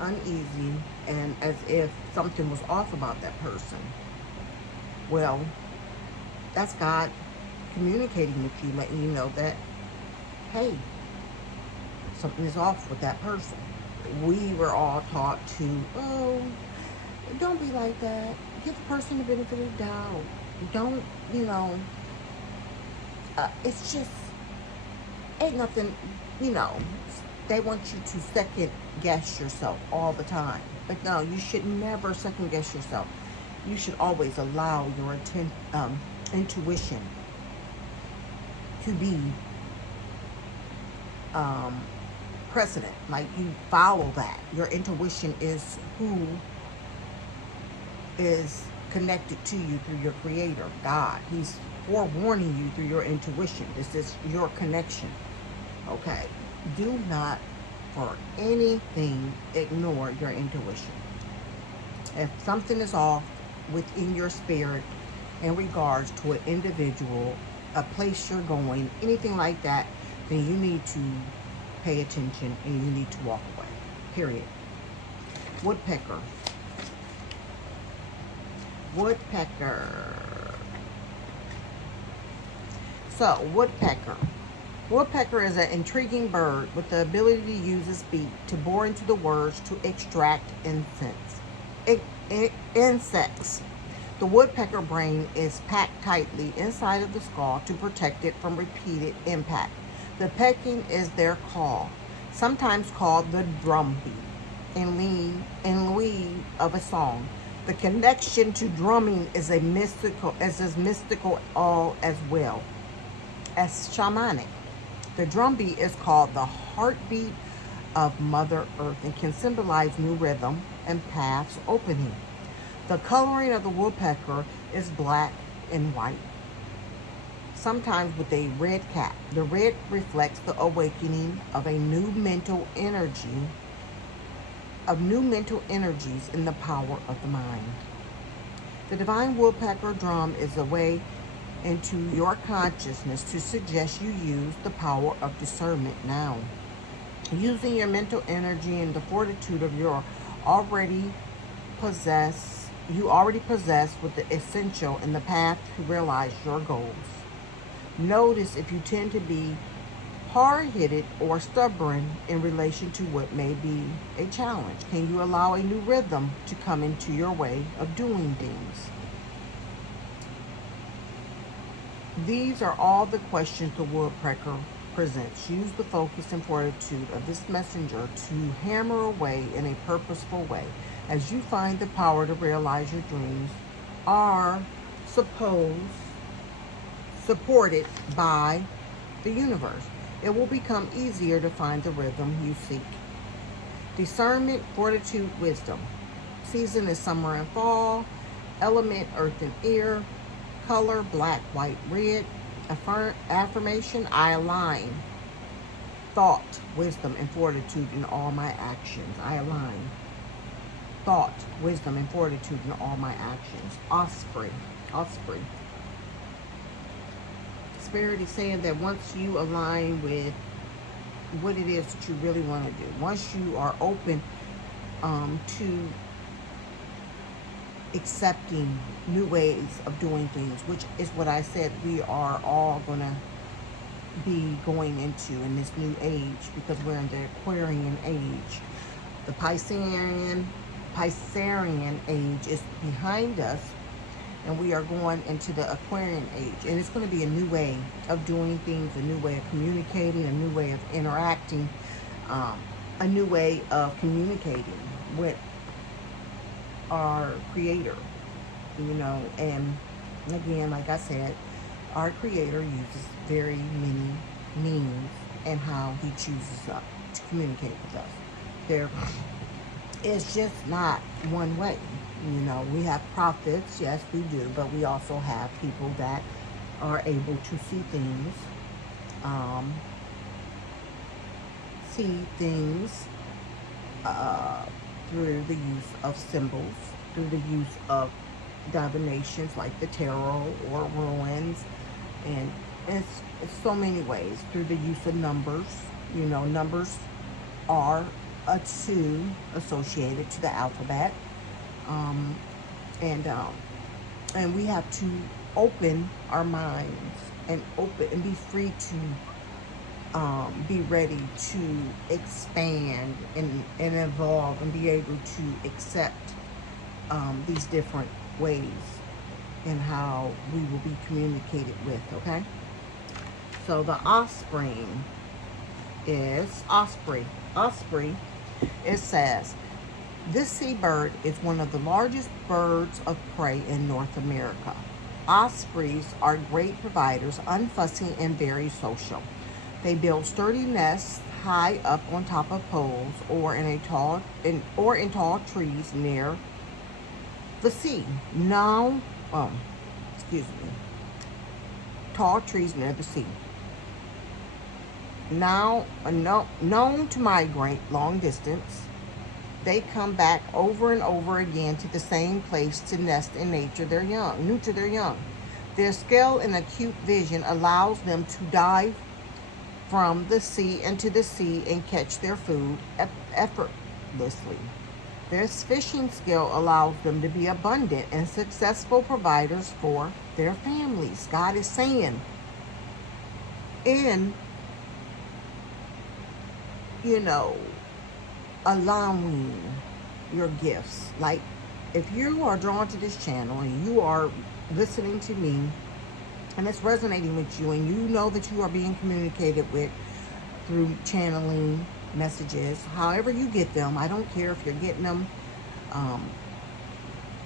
uneasy, and as if something was off about that person. Well, that's God communicating with you, letting you know that, hey, something is off with that person. We were all taught to, oh, don't be like that. Give the person the benefit of the doubt. Don't, it's just, ain't nothing, they want you to second guess yourself all the time. But no, you should never second guess yourself. You should always allow your intuition to be precedent. Like, you follow that. Your intuition is who is connected to you through your creator, God. He's forewarning you through your intuition. This is your connection. Okay? Do not for anything ignore your intuition. If something is off within your spirit in regards to an individual, a place you're going, anything like that, then you need to pay attention and you need to walk away. Period. Woodpecker. So, woodpecker. Woodpecker is an intriguing bird with the ability to use its beak to bore into the words to extract insects. The woodpecker brain is packed tightly inside of the skull to protect it from repeated impact. The pecking is their call, sometimes called the drumbeat. and lead of a song. The connection to drumming is as mystical all as well as shamanic. The drum beat is called the heartbeat of Mother Earth and can symbolize new rhythm and paths opening. The coloring of the woodpecker is black and white, sometimes with a red cap. The red reflects the awakening of new mental energies in the power of the mind. The divine woodpecker drum is a way into your consciousness to suggest you use the power of discernment now. Using your mental energy and the fortitude of your already you already possess with the essential in the path to realize your goals. Notice if you tend to be hard-headed or stubborn in relation to what may be a challenge. Can you allow a new rhythm to come into your way of doing things? These are all the questions the woodpecker presents. Use the focus and fortitude of this messenger to hammer away in a purposeful way as you find the power to realize your dreams are supported by the universe. It will become easier to find the rhythm you seek. Discernment, fortitude, wisdom. Season is summer and fall. Element, earth and air. Color, black, white, red. Affirmation, I align thought, wisdom, and fortitude in all my actions. I align thought, wisdom, and fortitude in all my actions. Osprey. Spirit is saying that once you align with what it is that you really want to do, once you are open to accepting new ways of doing things, which is what I said we are all going to be going into in this new age, because we're in the Aquarian age. The Piscean age is behind us, and we are going into the Aquarian age, and it's going to be a new way of doing things, a new way of communicating, a new way of interacting, a new way of communicating with our creator, and again, like I said, our creator uses very many means and how he chooses to communicate with us. There is just not one way. We have prophets, yes, we do, but we also have people that are able to see things, through the use of symbols, through the use of divinations like the tarot or ruins, and it's so many ways, through the use of numbers. Numbers are a 2 associated to the alphabet, and we have to open our minds and be free to be ready to expand and evolve and be able to accept these different ways and how we will be communicated with, okay? So the offspring is osprey. Osprey, it says, this seabird is one of the largest birds of prey in North America. Ospreys are great providers, unfussy and very social. They build sturdy nests high up on top of poles or in tall trees near the sea. Tall trees near the sea. Known to migrate long distance, they come back over and over again to the same place to nest and nurture their young. Their skill and acute vision allows them to dive from the sea into the sea and catch their food effortlessly. Their fishing skill allows them to be abundant and successful providers for their families. God is saying, in allowing your gifts. Like, if you are drawn to this channel and you are listening to me and it's resonating with you, and you know that you are being communicated with through channeling, messages, however you get them. I don't care if you're getting them um,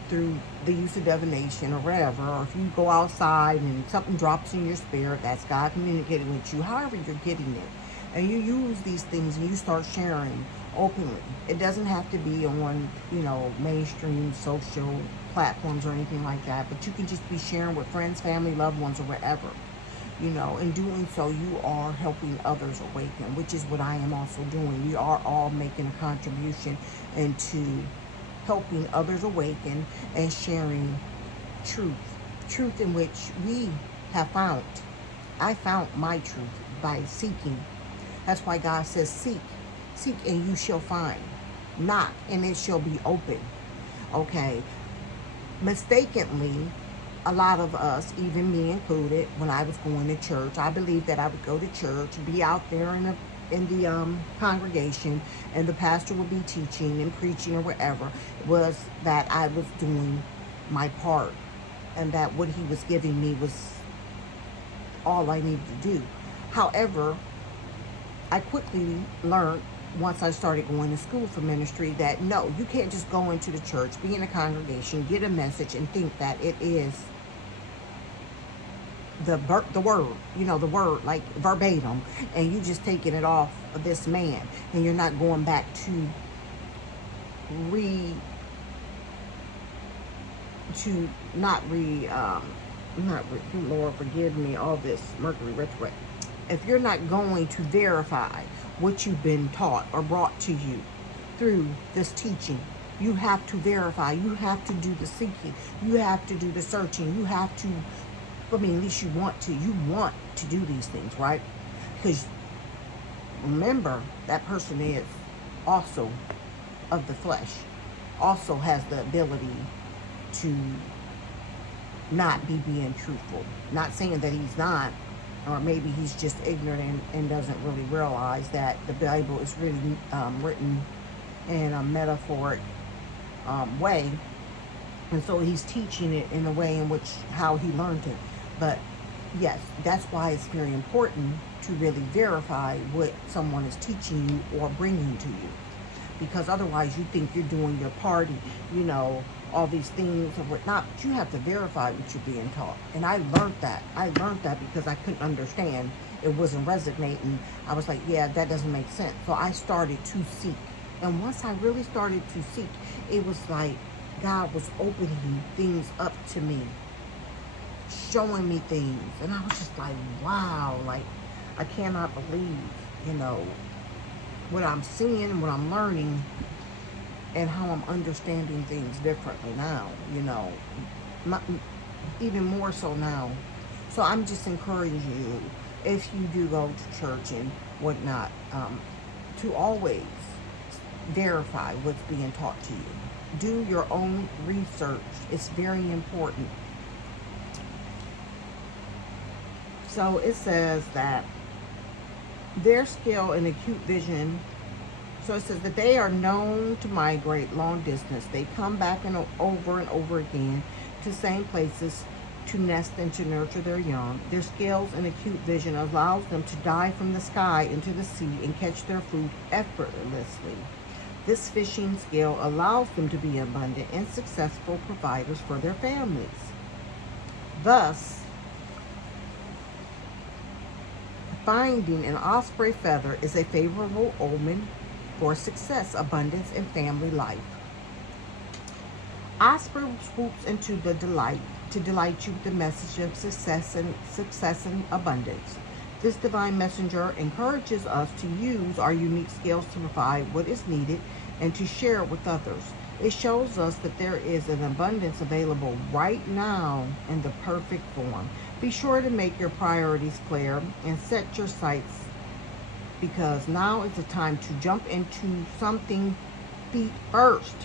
through the use of divination or whatever, or if you go outside and something drops in your spirit, that's God communicating with you, however you're getting it. And you use these things and you start sharing openly. It doesn't have to be on, mainstream social platforms or anything like that, but you can just be sharing with friends, family, loved ones, or whatever. In doing so, you are helping others awaken, which is what I am also doing. We are all making a contribution into helping others awaken and sharing truth. Truth in which we have found. I found my truth by seeking. That's why God says, seek. Seek and you shall find. Knock and it shall be open. Okay. Mistakenly, a lot of us, even me included, when I was going to church, I believed that I would go to church, be out there in the congregation, and the pastor would be teaching and preaching or whatever. It was that I was doing my part, and that what he was giving me was all I needed to do. However, I quickly learned, once I started going to school for ministry, that no, you can't just go into the church, be in a congregation, get a message, and think that it is the word, the word like verbatim, and you just taking it off of this man, and you're not going back to re to not re not re, Lord forgive me, all this Mercury retrograde. If you're not going to verify what you've been taught or brought to you through this teaching, you have to verify. You have to do the seeking. You have to do the searching. You have to, at least you want to. You want to do these things, right? Because remember, that person is also of the flesh, also has the ability to not be being truthful. Not saying that he's not, or maybe he's just ignorant and doesn't really realize that the Bible is really written in a metaphoric way, and so he's teaching it in a way in which how he learned it. But yes, that's why it's very important to really verify what someone is teaching you or bringing to you, because otherwise you think you're doing your party, all these things or whatnot, but you have to verify what you're being taught. And I learned that. Because I couldn't understand. It wasn't resonating. I was like, yeah, that doesn't make sense. So I started to seek. And once I really started to seek, it was like God was opening things up to me, showing me things. And I was just like, wow, like, I cannot believe, what I'm seeing, what I'm learning, and how I'm understanding things differently now, not, even more so now. So I'm just encouraging you, if you do go to church and whatnot, to always verify what's being taught to you. Do your own research. It's very important. So it says that their skill and acute vision. So it says that they are known to migrate long distance. They come back and over again to same places to nest and to nurture their young. Their skills and acute vision allows them to dive from the sky into the sea and catch their food effortlessly. This fishing skill allows them to be abundant and successful providers for their families. Thus, finding an osprey feather is a favorable omen for success, abundance, and family life. Osprey swoops into the delight to delight you with the message of success and abundance. This divine messenger encourages us to use our unique skills to provide what is needed and to share it with others. It shows us that there is an abundance available right now in the perfect form. Be sure to make your priorities clear and set your sights, because now is the time to jump into something feet first.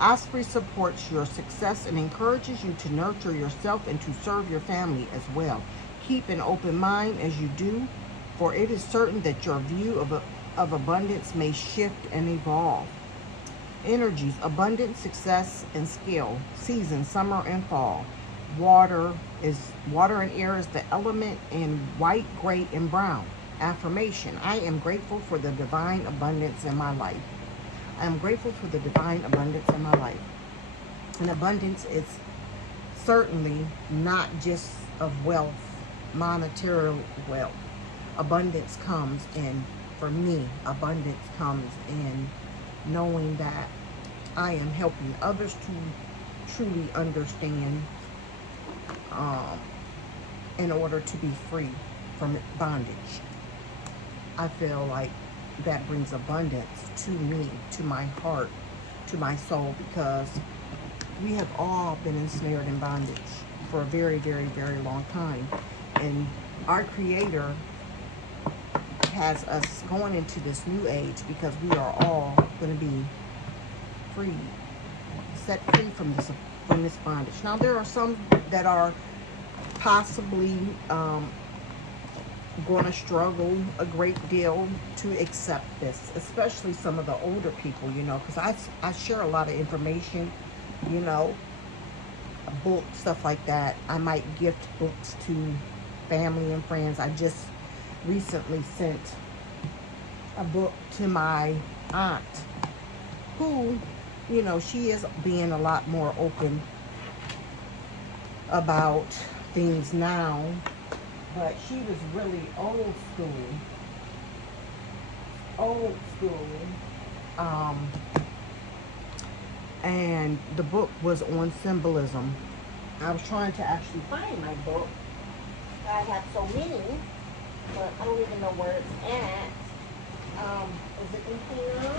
Osprey supports your success and encourages you to nurture yourself and to serve your family as well. Keep an open mind as you do, for it is certain that your view of abundance may shift and evolve. Energies: abundance, success, and skill. Season: summer and fall. Water and air is the element in white, gray, and brown. Affirmation. I am grateful for the divine abundance in my life. I am grateful for the divine abundance in my life. And abundance is certainly not just of wealth, monetary wealth. Abundance comes in, for me, abundance comes in knowing that I am helping others to truly understand, um, in order to be free from bondage. I feel like that brings abundance to me, to my heart, to my soul, because we have all been ensnared in bondage for a very, very, very long time. And our Creator has us going into this new age because we are all going to be free, set free from this bondage. Now, there are some that are possibly going to struggle a great deal to accept this, especially some of the older people, because I share a lot of information, you know, books, stuff like that. I might gift books to family and friends. I just recently sent a book to my aunt who, she is being a lot more open about things now, but she was really old school, um, and the book was on symbolism. I was trying to actually find my book. I have so many, but I don't even know where it's at. Is it in here?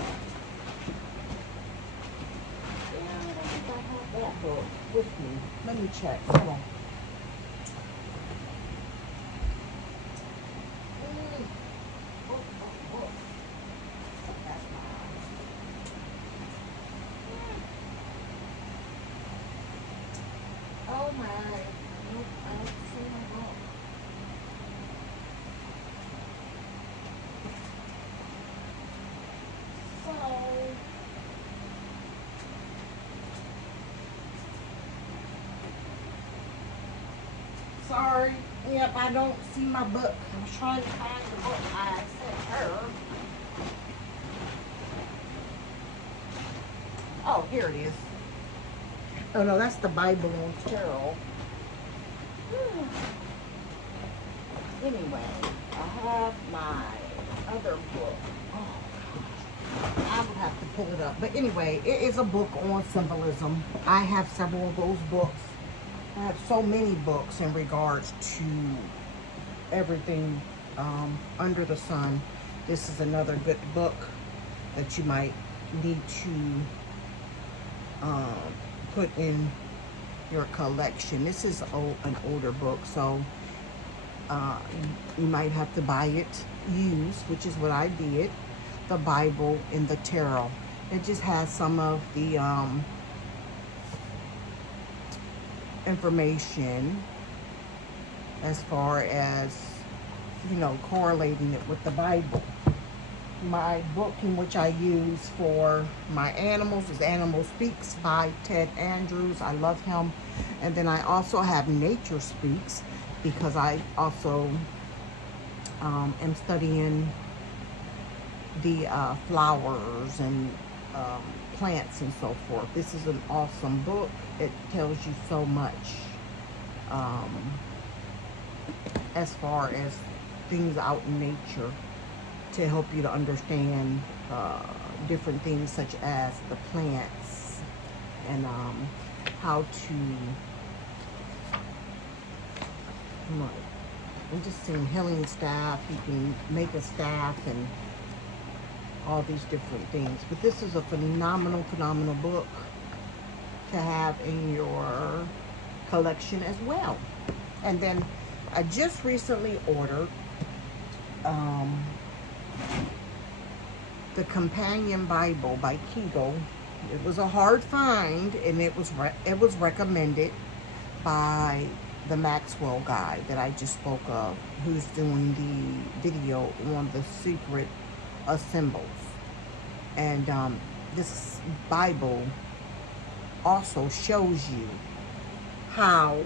Yeah, I don't think I have that book with me. Let me check. Hold on. Oh my. Nope, I don't see my book. So, sorry. Yep, I don't see my book. I was trying to find the book I sent her. Oh, here it is. Oh no, that's the Bible on Tarot. Anyway, I have my other book. Oh, I would have to pull it up. But anyway, it is a book on symbolism. I have several of those books. I have so many books in regards to everything under the sun. This is another good book that you might need to um, put in your collection. This is an older book, so you might have to buy it used, which is what I did. The Bible and the Tarot. It just has some of the information as far as, correlating it with the Bible. My book in which I use for my animals is Animal Speaks by Ted Andrews. I love him. And then I also have Nature Speaks because I also am studying the flowers and plants and so forth. This is an awesome book. It tells you so much as far as things out in nature to help you to understand different things such as the plants and how to, look, I'm just seeing healing staff. You can make a staff and all these different things. But this is a phenomenal book to have in your collection as well. And then I just recently ordered the Companion Bible by Kegel. It was a hard find, and it was recommended by the Maxwell guy that I just spoke of, who's doing the video on the secret of symbols. And this Bible also shows you how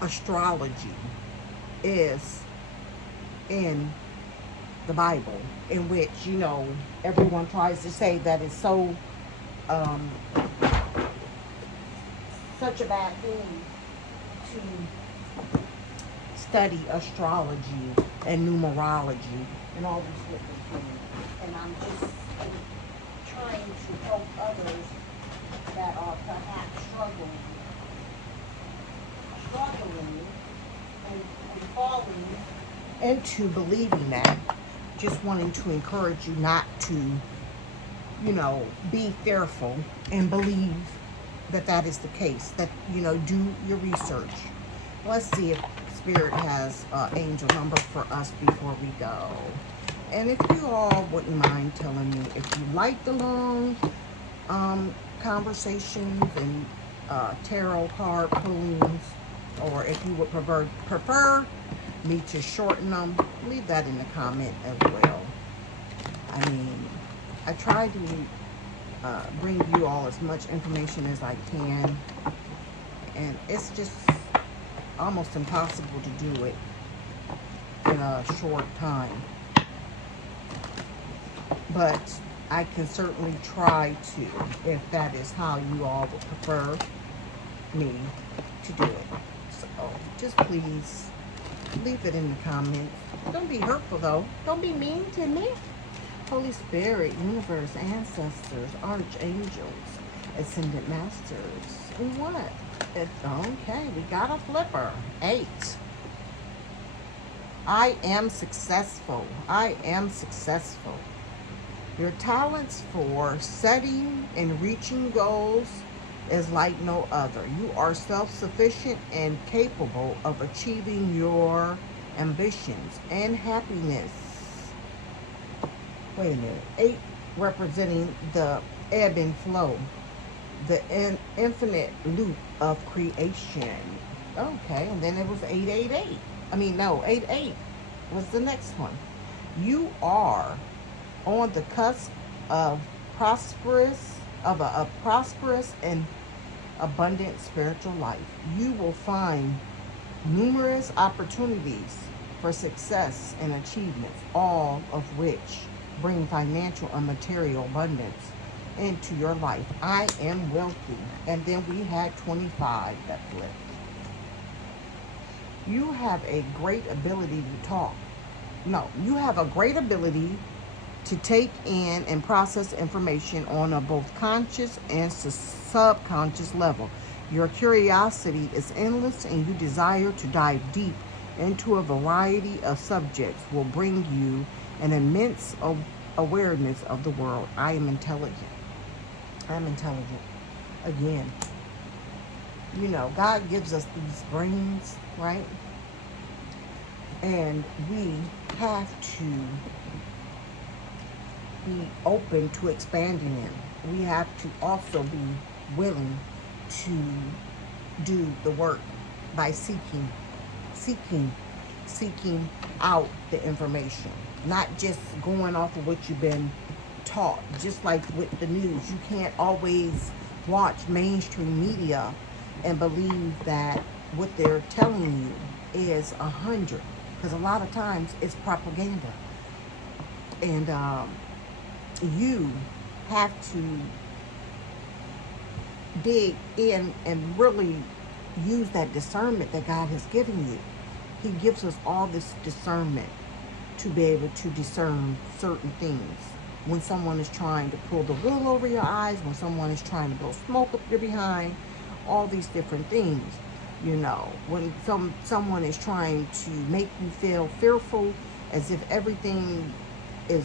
astrology is in the Bible, in which, everyone tries to say that it's um, such a bad thing to study astrology and numerology and all these different things. And I'm just trying to help others that are perhaps struggling and falling into believing that. Just wanting to encourage you not to, be fearful and believe that that is the case. That, do your research. Let's see if Spirit has angel number for us before we go. And if you all wouldn't mind telling me if you like the long conversations and tarot card pullings, or if you would prefer me to shorten them, leave that in the comment as well. I mean, I try to bring you all as much information as I can, and it's just almost impossible to do it in a short time. But I can certainly try to, if that is how you all would prefer me to do it. So just please leave it in the comments. Don't be hurtful though. Don't be mean to me. Holy Spirit, universe, ancestors, archangels, ascended masters, and what? Okay, we got a flipper. 8. I am successful. I am successful. Your talents for setting and reaching goals is like no other. You are self-sufficient and capable of achieving your ambitions and happiness. Wait a minute. 8 representing the ebb and flow, the infinite loop of creation. Okay, and then it was 888. I mean, no, 88 was the next one. You are on the cusp of a prosperous and abundant spiritual life. You will find numerous opportunities for success and achievements, all of which bring financial and material abundance into your life. I am wealthy. And then we had 25 that flipped. You have a great ability to talk. No, you have a great ability to take in and process information on a both conscious and subconscious level. Your curiosity is endless and you desire to dive deep into a variety of subjects will bring you an immense awareness of the world. I am intelligent. I'm intelligent. Again, God gives us these brains, right? And we have to be open to expanding them. We have to also be willing to do the work by seeking out the information, not just going off of what you've been taught. Just like with the news, you can't always watch mainstream media and believe that what they're telling you is 100, because a lot of times it's propaganda. And you have to dig in and really use that discernment that God has given you. He gives us all this discernment to be able to discern certain things. When someone is trying to pull the wool over your eyes, when someone is trying to blow smoke up your behind, all these different things. When someone is trying to make you feel fearful, as if everything is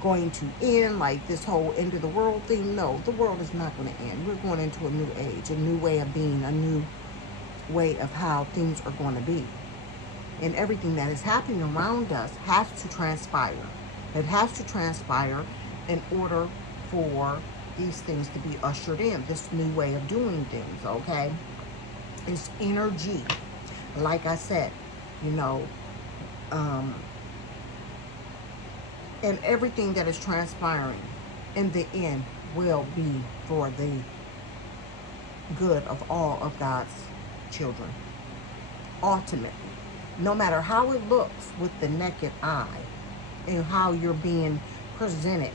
going to end, like this whole end of the world thing. No, the world is not going to end. We're going into a new age, a new way of being, a new way of how things are going to be. And everything that is happening around us has to transpire. It has to transpire in order for these things to be ushered in, this new way of doing things, okay? It's energy. Like I said, and everything that is transpiring in the end will be for the good of all of God's children. Ultimately, no matter how it looks with the naked eye and how you're being presented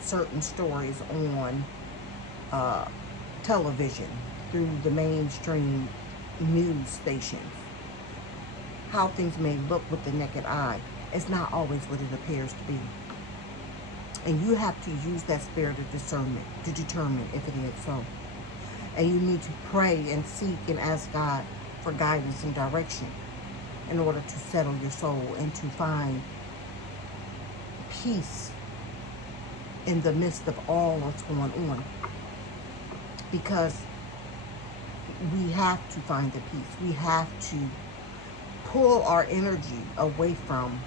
certain stories on uh, television through the mainstream news stations, how things may look with the naked eye, it's not always what it appears to be. And you have to use that spirit of discernment to determine if it is so. And you need to pray and seek and ask God for guidance and direction in order to settle your soul and to find peace in the midst of all that's going on. Because we have to find the peace. We have to pull our energy away from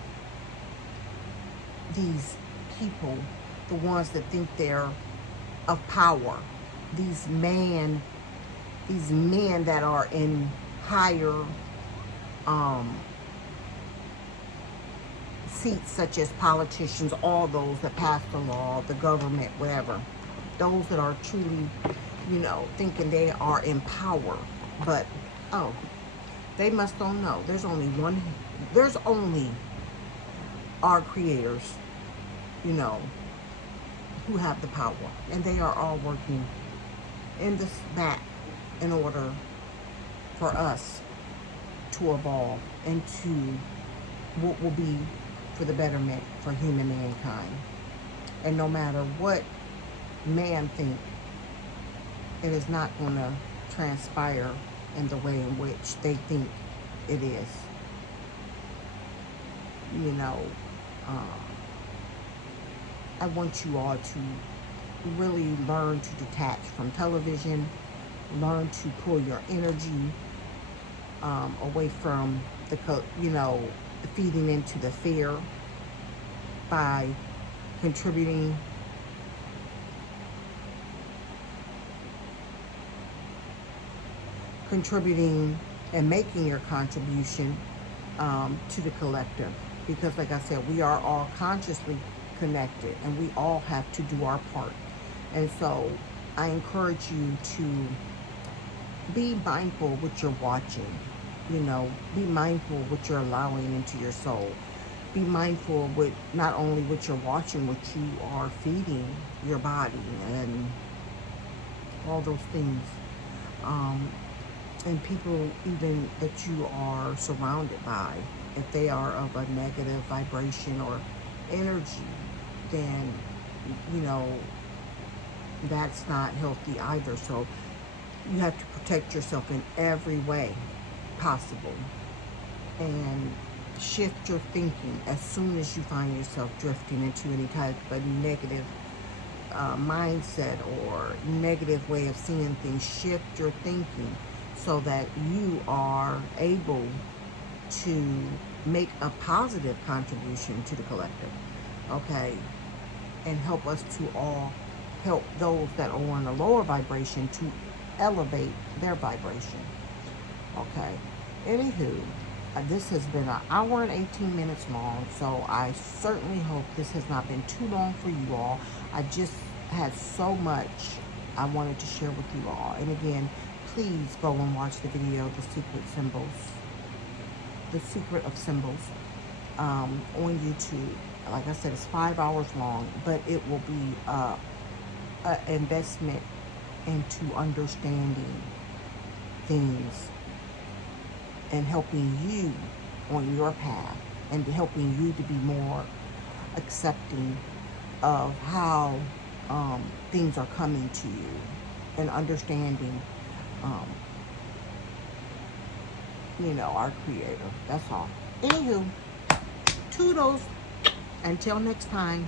these people, the ones that think they're of power, these men that are in higher seats, such as politicians, all those that pass the law, the government, whatever. Those that are truly, thinking they are in power, but oh, they must don't know. There's only our creators, you know, who have the power, and they are all working in this back in order for us to evolve into what will be for the betterment for human mankind. And no matter what man think, it is not going to transpire in the way in which they think it is. You know, I want you all to really learn to detach from television, learn to pull your energy away from feeding into the fear by contributing and making your contribution to the collective. Because like I said, we are all consciously connected and we all have to do our part. And so I encourage you to be mindful of what you're watching. Be mindful of what you're allowing into your soul. Be mindful of what, not only what you're watching, what you are feeding your body and all those things. And people even that you are surrounded by, if they are of a negative vibration or energy, then, that's not healthy either. So you have to protect yourself in every way possible and shift your thinking as soon as you find yourself drifting into any type of negative mindset or negative way of seeing things. Shift your thinking so that you are able to make a positive contribution to the collective, okay, and help us to all help those that are on a lower vibration to elevate their vibration. Okay. Anywho, this has been an hour and 18 minutes long, so I certainly hope this has not been too long for you all. I just had so much I wanted to share with you all. And again, please go and watch the video, The Secret of Symbols, on YouTube. Like I said, it's 5 hours long, but it will be an investment into understanding things and helping you on your path and helping you to be more accepting of how things are coming to you and understanding our creator. That's all. Anywho, toodles. Until next time.